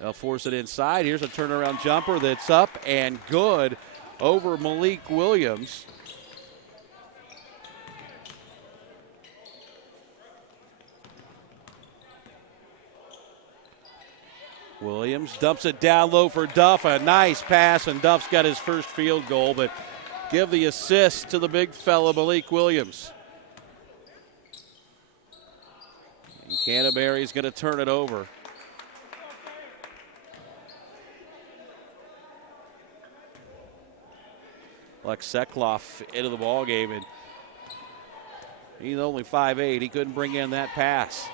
They'll force it inside. Here's a turnaround jumper that's up and good over Malik Williams. Williams dumps it down low for Duff. A nice pass, and Duff's got his first field goal, but give the assist to the big fella, Malik Williams. And Canterbury's going to turn it over. Lex Sekloff into the ball game, and he's only 5'8". He couldn't bring in that pass.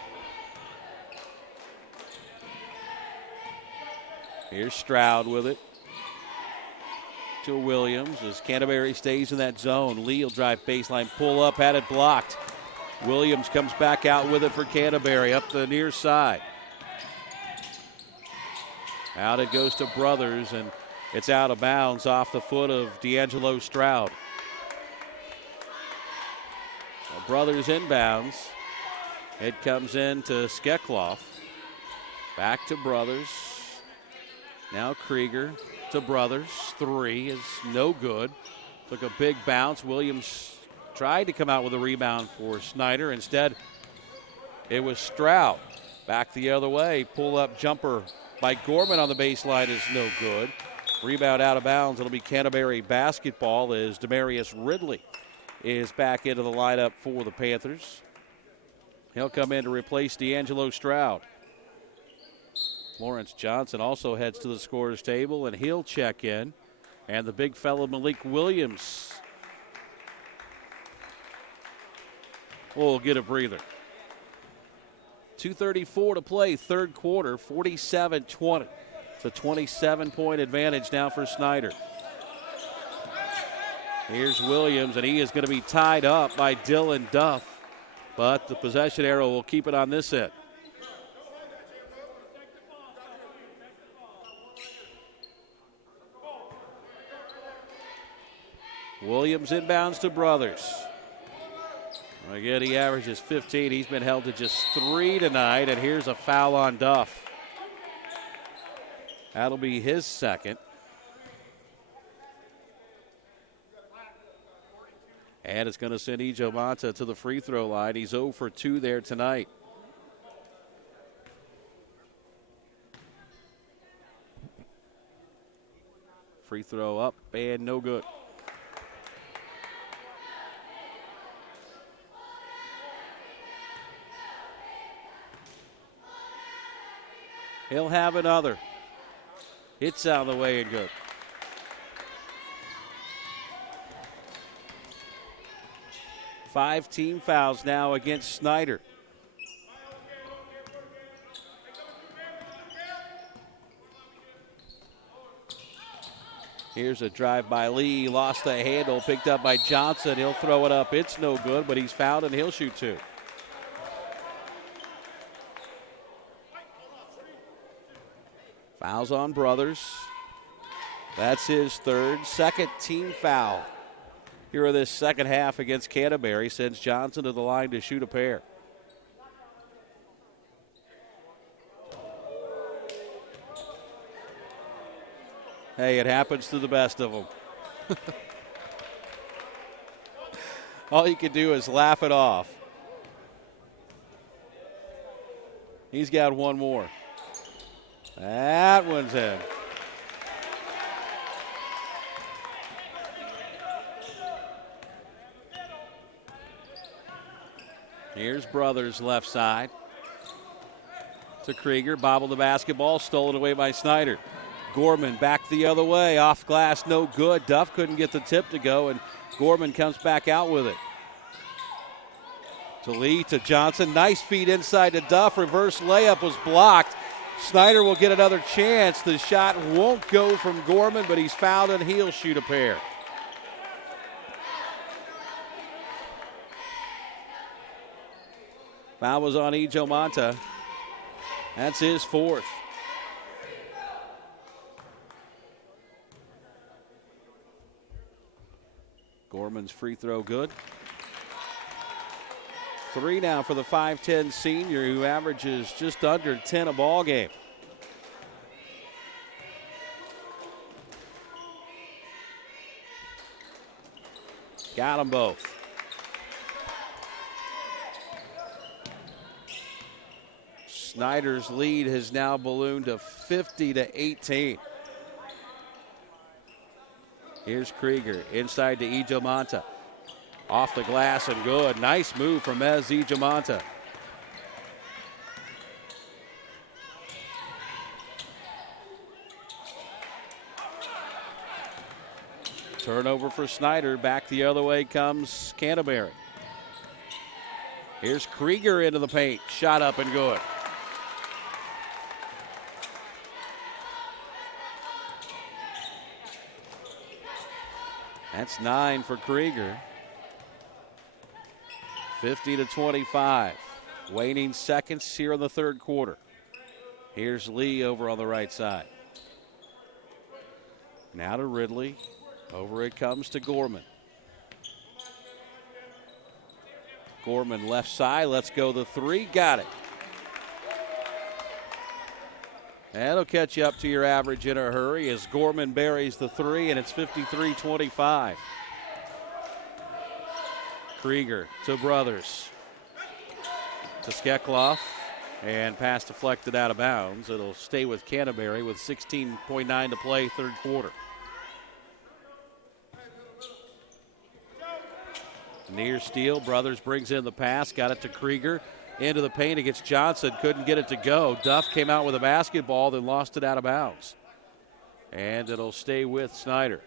Here's Stroud with it to Williams as Canterbury stays in that zone. Lee will drive baseline, pull up, had it blocked. Williams comes back out with it for Canterbury up the near side. Out it goes to Brothers, and it's out of bounds off the foot of D'Angelo Stroud. Well, Brothers inbounds. It comes in to Skekloff. Back to Brothers. Now Krieger to Brothers. Three is no good. Took a big bounce. Williams tried to come out with a rebound for Snider. Instead, it was Stroud. Back the other way. Pull-up jumper by Gorman on the baseline is no good. Rebound out of bounds. It'll be Canterbury basketball as Demarius Ridley is back into the lineup for the Panthers. He'll come in to replace D'Angelo Stroud. Lawrence Johnson also heads to the scorer's table, and he'll check in. And the big fella Malik Williams will get a breather. 2:34 to play, third quarter, 47-20. It's a 27-point advantage now for Snider. Here's Williams, and he is going to be tied up by Dylan Duff. But the possession arrow will keep it on this end. Williams inbounds to Brothers. Again, he averages 15. He's been held to just 3 tonight, and here's a foul on Duff. That'll be his second. And it's going to send Ijo Mata to the free throw line. He's 0 for 2 there tonight. Free throw up and no good. He'll have another. It's out of the way and good. Five team fouls now against Snider. Here's a drive by Lee. Lost the handle. Picked up by Johnson. He'll throw it up. It's no good, but he's fouled and he'll shoot 2. Fouls on Brothers. That's his third. Second team foul here in this second half against Canterbury. Sends Johnson to the line to shoot a pair. Hey, it happens to the best of them. All you can do is laugh it off. He's got one more. That one's in. Here's Brothers left side to Krieger. Bobbled the basketball, stolen away by Snider. Gorman back the other way, off glass, no good. Duff couldn't get the tip to go, and Gorman comes back out with it. To Lee, to Johnson. Nice feed inside to Duff. Reverse layup was blocked. Snider will get another chance. The shot won't go from Gorman, but he's fouled and he'll shoot a pair. Foul was on IHSAA. That's his fourth. Gorman's free throw good. 3 now for the 5'10 senior, who averages just under 10 a ball game. Got them both. Snider's lead has now ballooned to 50-18. Here's Krieger inside to IHSAA. Off the glass and good. Nice move from IHSAA. Turnover for Snider. Back the other way comes Canterbury. Here's Krieger into the paint. Shot up and good. That's 9 for Krieger. 50-25. Waning seconds here in the third quarter. Here's Lee over on the right side. Now to Ridley. Over it comes to Gorman. Gorman left side. Let's go the three. Got it. That'll catch you up to your average in a hurry as Gorman buries the three, and it's 53-25. Krieger to Brothers. To Skekloff. And pass deflected out of bounds. It'll stay with Canterbury with 16.9 to play, third quarter. Near steal. Brothers brings in the pass. Got it to Krieger. Into the paint against Johnson. Couldn't get it to go. Duff came out with a basketball, then lost it out of bounds. And it'll stay with Snider.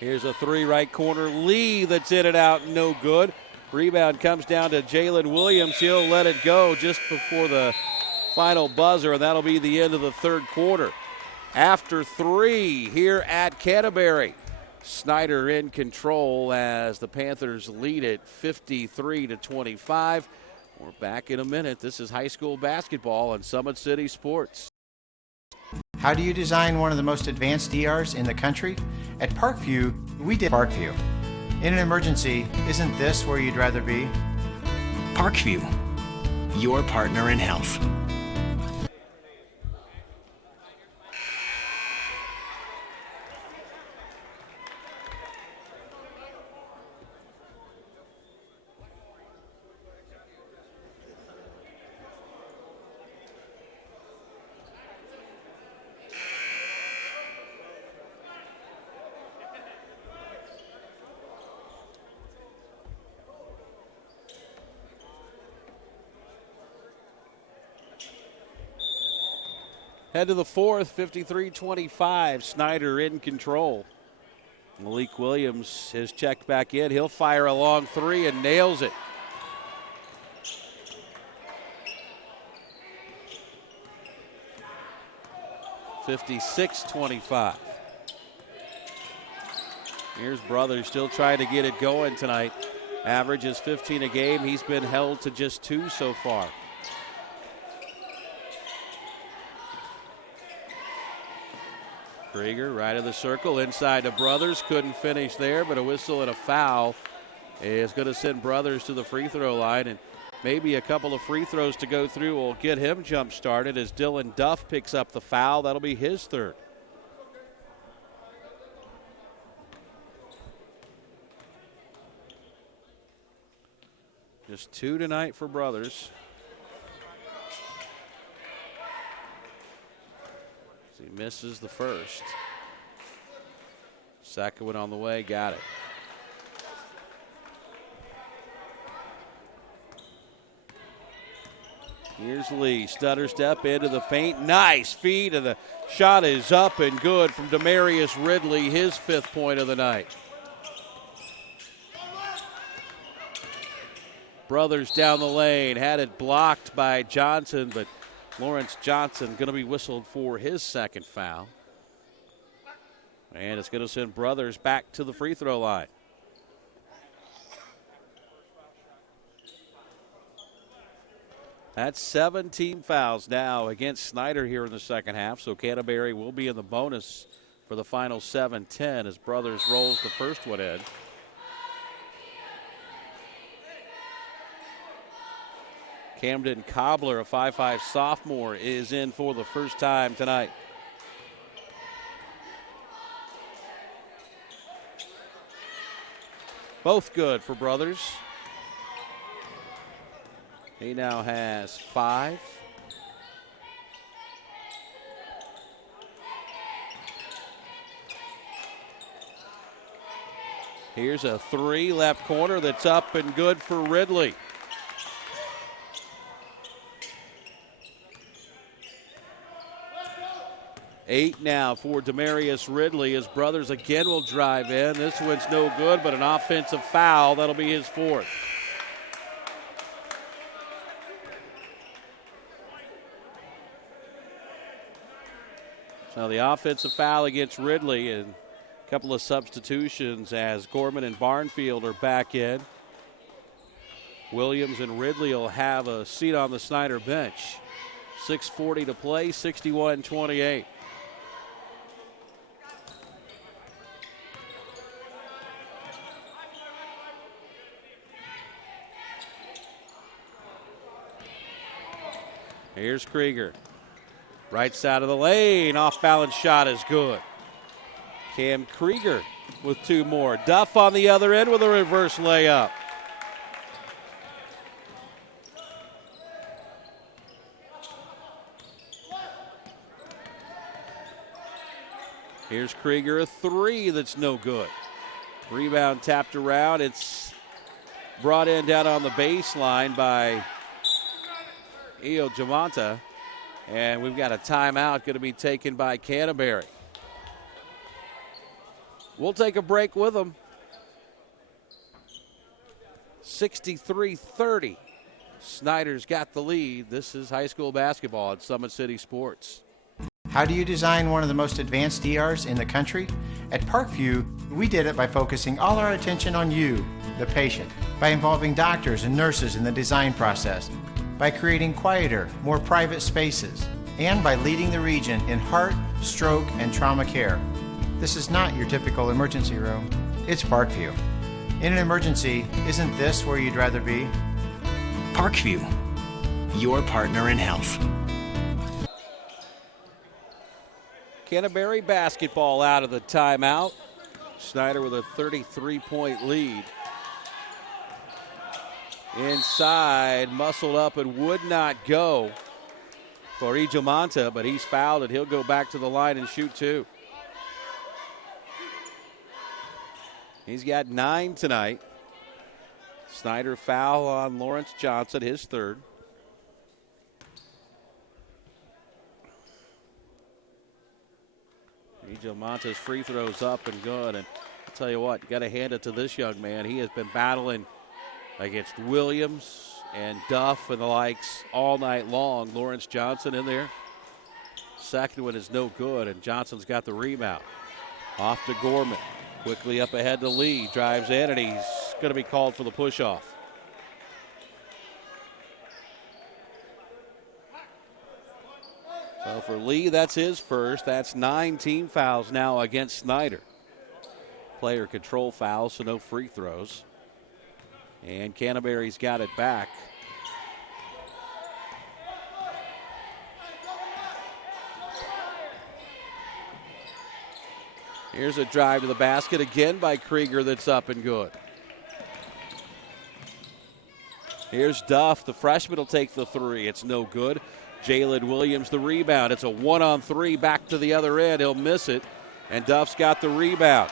Here's a three right corner. Lee that's in and out, no good. Rebound comes down to Jalen Williams. He'll let it go just before the final buzzer, and that'll be the end of the third quarter. After three here at Canterbury. Snider in control as the Panthers lead it 53-25. We're back in a minute. This is high school basketball on Summit City Sports. How do you design one of the most advanced DRs in the country? At Parkview, we did Parkview. In an emergency, isn't this where you'd rather be? Parkview, your partner in health. Head to the fourth, 53-25. Snider in control. Malik Williams has checked back in. He'll fire a long three and nails it. (56-25). Here's Brothers still trying to get it going tonight. Average is 15 a game. He's been held to just 2 so far. Krieger right of the circle, inside to Brothers. Couldn't finish there, but a whistle and a foul is going to send Brothers to the free throw line, and maybe a couple of free throws to go through will get him jump started as Dylan Duff picks up the foul. That'll be his third. Just 2 tonight for Brothers. Misses the first. Second one on the way, got it. Here's Lee, stutter step into the feint, nice feed, and the shot is up and good from Demarius Ridley, his 5th point of the night. Brothers down the lane, had it blocked by Johnson, but Lawrence Johnson going to be whistled for his 2nd foul. And it's going to send Brothers back to the free throw line. That's 17 fouls now against Snider here in the second half, so Canterbury will be in the bonus for the final 7-10 as Brothers rolls the first one in. Camden Cobbler, a 5'5" sophomore, is in for the first time tonight. Both good for Brothers. He now has 5. Here's a 3 left corner that's up and good for Ridley. Eight now for Demarius Ridley. His Brothers again will drive in. This one's no good, but an offensive foul. That'll be his 4th. So the offensive foul against Ridley, and a couple of substitutions as Gorman and Barnfield are back in. Williams and Ridley will have a seat on the Snider bench. 6:40 to play, 61-28. Here's Krieger. Right side of the lane, off-balance shot is good. Cam Krieger with 2 more. Duff on the other end with a reverse layup. Here's Krieger, a 3 that's no good. Rebound tapped around. It's brought in down on the baseline by Eo Jamanta. And we've got a timeout going to be taken by Canterbury. We'll take a break with them. 63-30. Snider's got the lead. This is high school basketball at Summit City Sports. How do you design one of the most advanced ERs in the country? At Parkview, we did it by focusing all our attention on you, the patient, by involving doctors and nurses in the design process, by creating quieter, more private spaces, and by leading the region in heart, stroke, and trauma care. This is not your typical emergency room. It's Parkview. In an emergency, isn't this where you'd rather be? Parkview, your partner in health. Canterbury basketball out of the timeout. Snider with a 33-point lead. Inside, muscled up and would not go for Ejamanta, but he's fouled and he'll go back to the line and shoot 2. He's got 9 tonight. Snider foul on Lawrence Johnson, his 3rd. Ejamanta's free throws up and good, and I'll tell you what, you got to hand it to this young man. He has been battling against Williams and Duff and the likes all night long. Lawrence Johnson in there. Second one is no good, and Johnson's got the rebound. Off to Gorman. Quickly up ahead to Lee. Drives in, and he's going to be called for the push-off. So for Lee, that's his first. That's 9 team fouls now against Snider. Player control fouls, so no free throws. And Canterbury's got it back. Here's a drive to the basket again by Krieger that's up and good. Here's Duff. The freshman will take the 3. It's no good. Jalen Williams the rebound. It's a 1-on-3 back to the other end. He'll miss it, and Duff's got the rebound.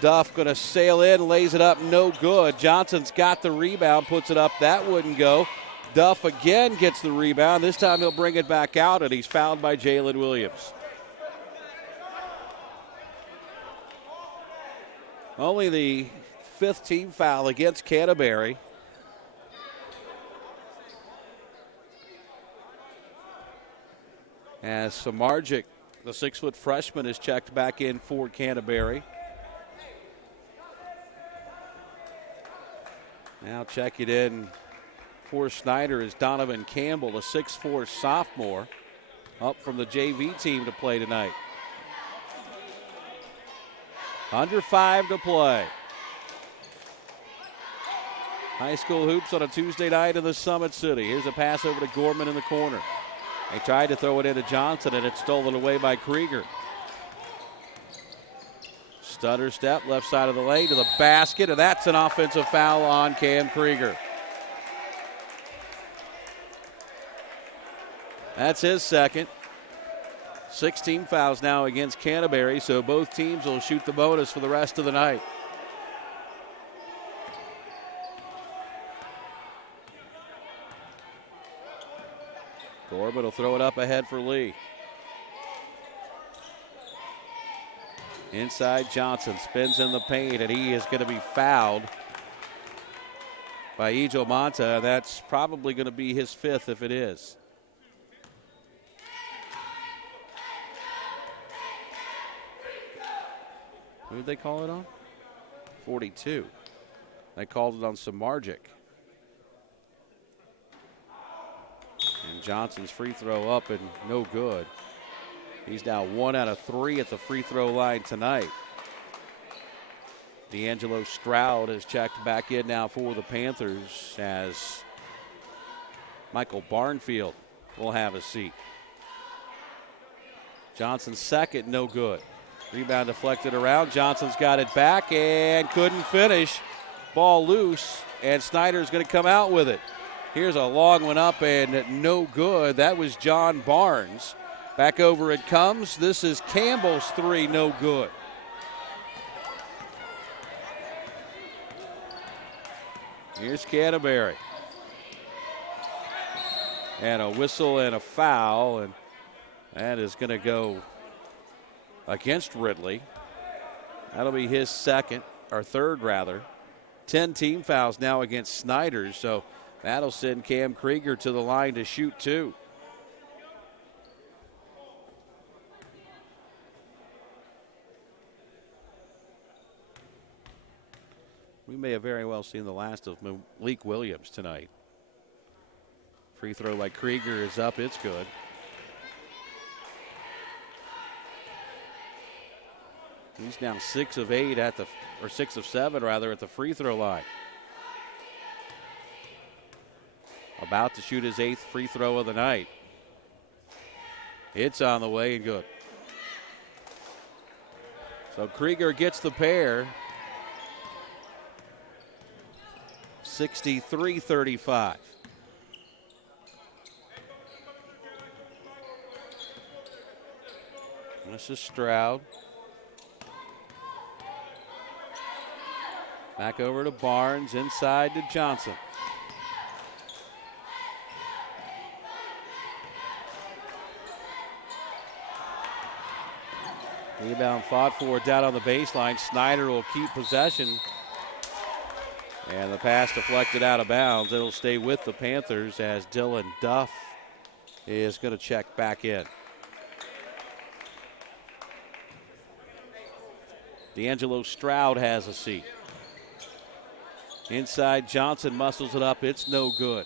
Duff going to sail in, lays it up, no good. Johnson's got the rebound, puts it up. That wouldn't go. Duff again gets the rebound. This time he'll bring it back out, and he's fouled by Jalen Williams. Only the 5th team foul against Canterbury. As Samardzic, the 6-foot freshman, is checked back in for Canterbury. Now check it in for Snider is Donovan Campbell, a 6'4 sophomore, up from the JV team to play tonight. Under 5 to play. High school hoops on a Tuesday night in the Summit City. Here's a pass over to Gorman in the corner. They tried to throw it into Johnson, and it's stolen away by Krieger. Stutter step, left side of the lane to the basket, and that's an offensive foul on Cam Krieger. That's his second. 16 fouls now against Canterbury, so both teams will shoot the bonus for the rest of the night. Corbett will throw it up ahead for Lee. Inside Johnson, spins in the paint, and he is going to be fouled by Ejo Monta. That's probably going to be his 5th if it is. Who did they call it on? 42. They called it on Samardzic. And Johnson's free throw up and no good. He's now 1 out of 3 at the free throw line tonight. D'Angelo Stroud has checked back in now for the Panthers as Michael Barnfield will have a seat. Johnson's second, no good. Rebound deflected around. Johnson's got it back and couldn't finish. Ball loose, and Snider's going to come out with it. Here's a long one up and no good. That was John Barnes. Back over it comes. This is Campbell's 3, no good. Here's Canterbury. And a whistle and a foul, and that is going to go against Ridley. That'll be his third rather. 10 team fouls now against Snider, so that'll send Cam Krieger to the line to shoot 2. We may have very well seen the last of Malik Williams tonight. Free throw by Krieger is up. It's good. He's now 6 of 7 at the free throw line. About to shoot his 8th free throw of the night. It's on the way and good. So Krieger gets the pair. 63-35. This is Stroud. Back over to Barnes, inside to Johnson. Rebound fought for down on the baseline. Snider will keep possession. And the pass deflected out of bounds. It'll stay with the Panthers as Dylan Duff is going to check back in. D'Angelo Stroud has a seat. Inside, Johnson muscles it up. It's no good.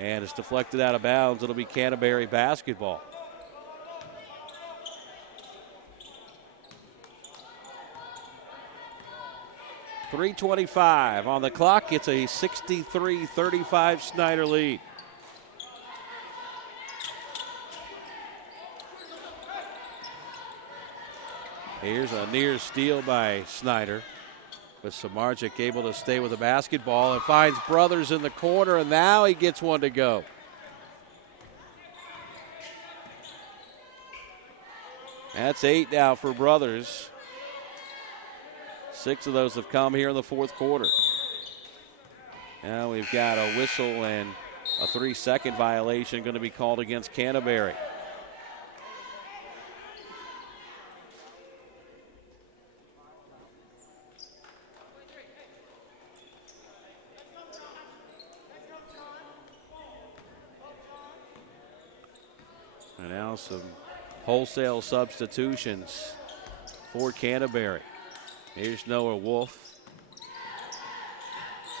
And it's deflected out of bounds. It'll be Canterbury basketball. .325 on the clock. It's a 63-35 Snider lead. Here's a near steal by Snider. But Samardzic able to stay with the basketball and finds Brothers in the corner, and now he gets one to go. That's 8 now for Brothers. 6 of those have come here in the fourth quarter. Now we've got a whistle and a 3-second violation going to be called against Canterbury. And now some wholesale substitutions for Canterbury. Here's Noah Wolf.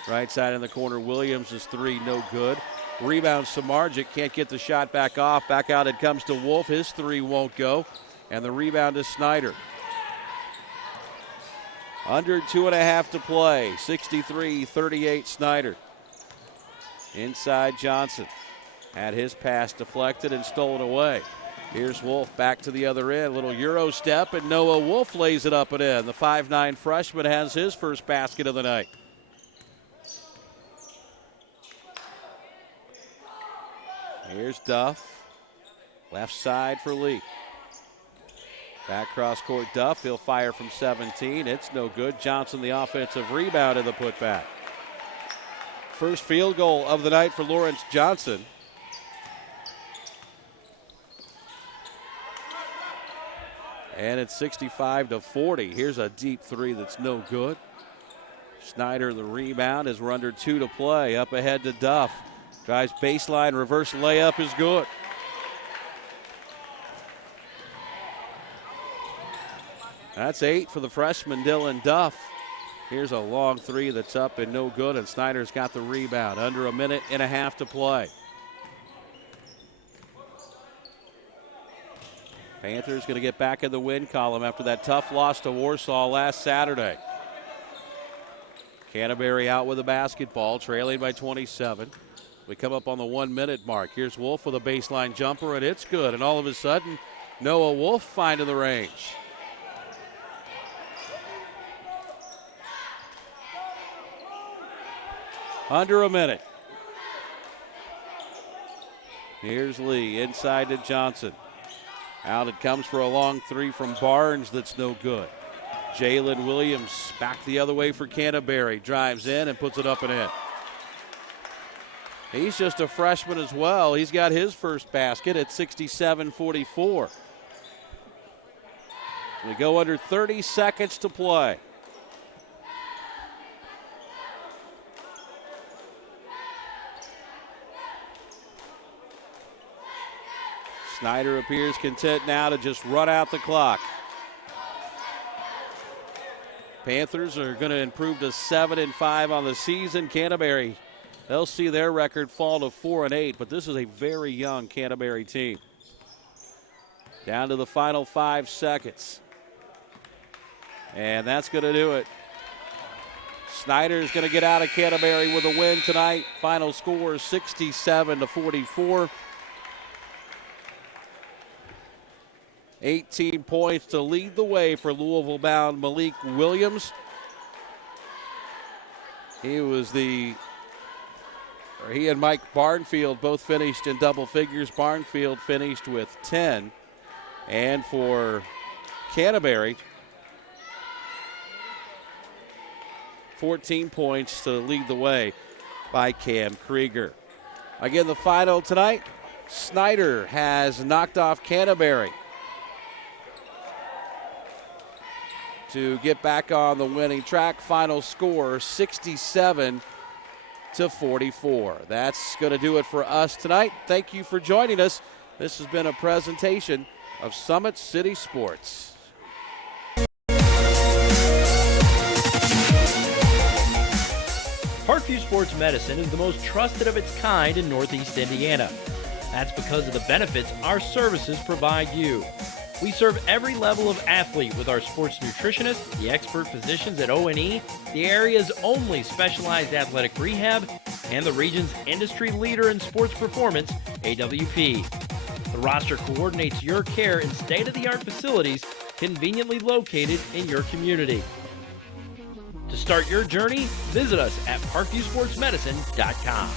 Right side in the corner, Williams is 3, no good. Rebound, Samardzic can't get the shot back off. Back out it comes to Wolf. His 3 won't go. And the rebound is Snider. Under 2.5 to play. 63-38 Snider. Inside Johnson. Had his pass deflected and stolen away. Here's Wolf back to the other end. Little Euro step, and Noah Wolf lays it up and in. The 5'9 freshman has his first basket of the night. Here's Duff. Left side for Lee. Back cross court Duff. He'll fire from 17. It's no good. Johnson the offensive rebound and the putback. First field goal of the night for Lawrence Johnson. And it's 65-40. Here's a deep 3 that's no good. Snider the rebound as we're under 2 to play. Up ahead to Duff. Drives baseline, reverse layup is good. That's 8 for the freshman Dylan Duff. Here's a long 3 that's up and no good, and Snider's got the rebound. Under 1.5 minutes to play. Panthers going to get back in the win column after that tough loss to Warsaw last Saturday. Canterbury out with the basketball, trailing by 27. We come up on the 1 minute mark. Here's Wolf with a baseline jumper, and it's good. And all of a sudden, Noah Wolf finding the range. Under 1 minute. Here's Lee inside to Johnson. Out it comes for a long 3 from Barnes that's no good. Jalen Williams back the other way for Canterbury. Drives in and puts it up and in. He's just a freshman as well. He's got his first basket at 67-44. We go under 30 seconds to play. Snider appears content now to just run out the clock. Panthers are going to improve to 7-5 on the season. Canterbury, they'll see their record fall to 4-8, but this is a very young Canterbury team. Down to the final 5 seconds. And that's going to do it. Snider's going to get out of Canterbury with a win tonight. Final score 67-44. 18 points to lead the way for Louisville-bound Malik Williams. He and Mike Barnfield both finished in double figures. Barnfield finished with 10. And for Canterbury, 14 points to lead the way by Cam Krieger. Again, the final tonight, Snider has knocked off Canterbury to get back on the winning track. Final score 67-44. That's going to do it for us tonight. Thank you for joining us. This has been a presentation of Summit City Sports. Parkview Sports Medicine is the most trusted of its kind in Northeast Indiana. That's because of the benefits our services provide you. We serve every level of athlete with our sports nutritionists, the expert physicians at O&E, the area's only specialized athletic rehab, and the region's industry leader in sports performance, AWP. The roster coordinates your care in state-of-the-art facilities conveniently located in your community. To start your journey, visit us at parkviewsportsmedicine.com.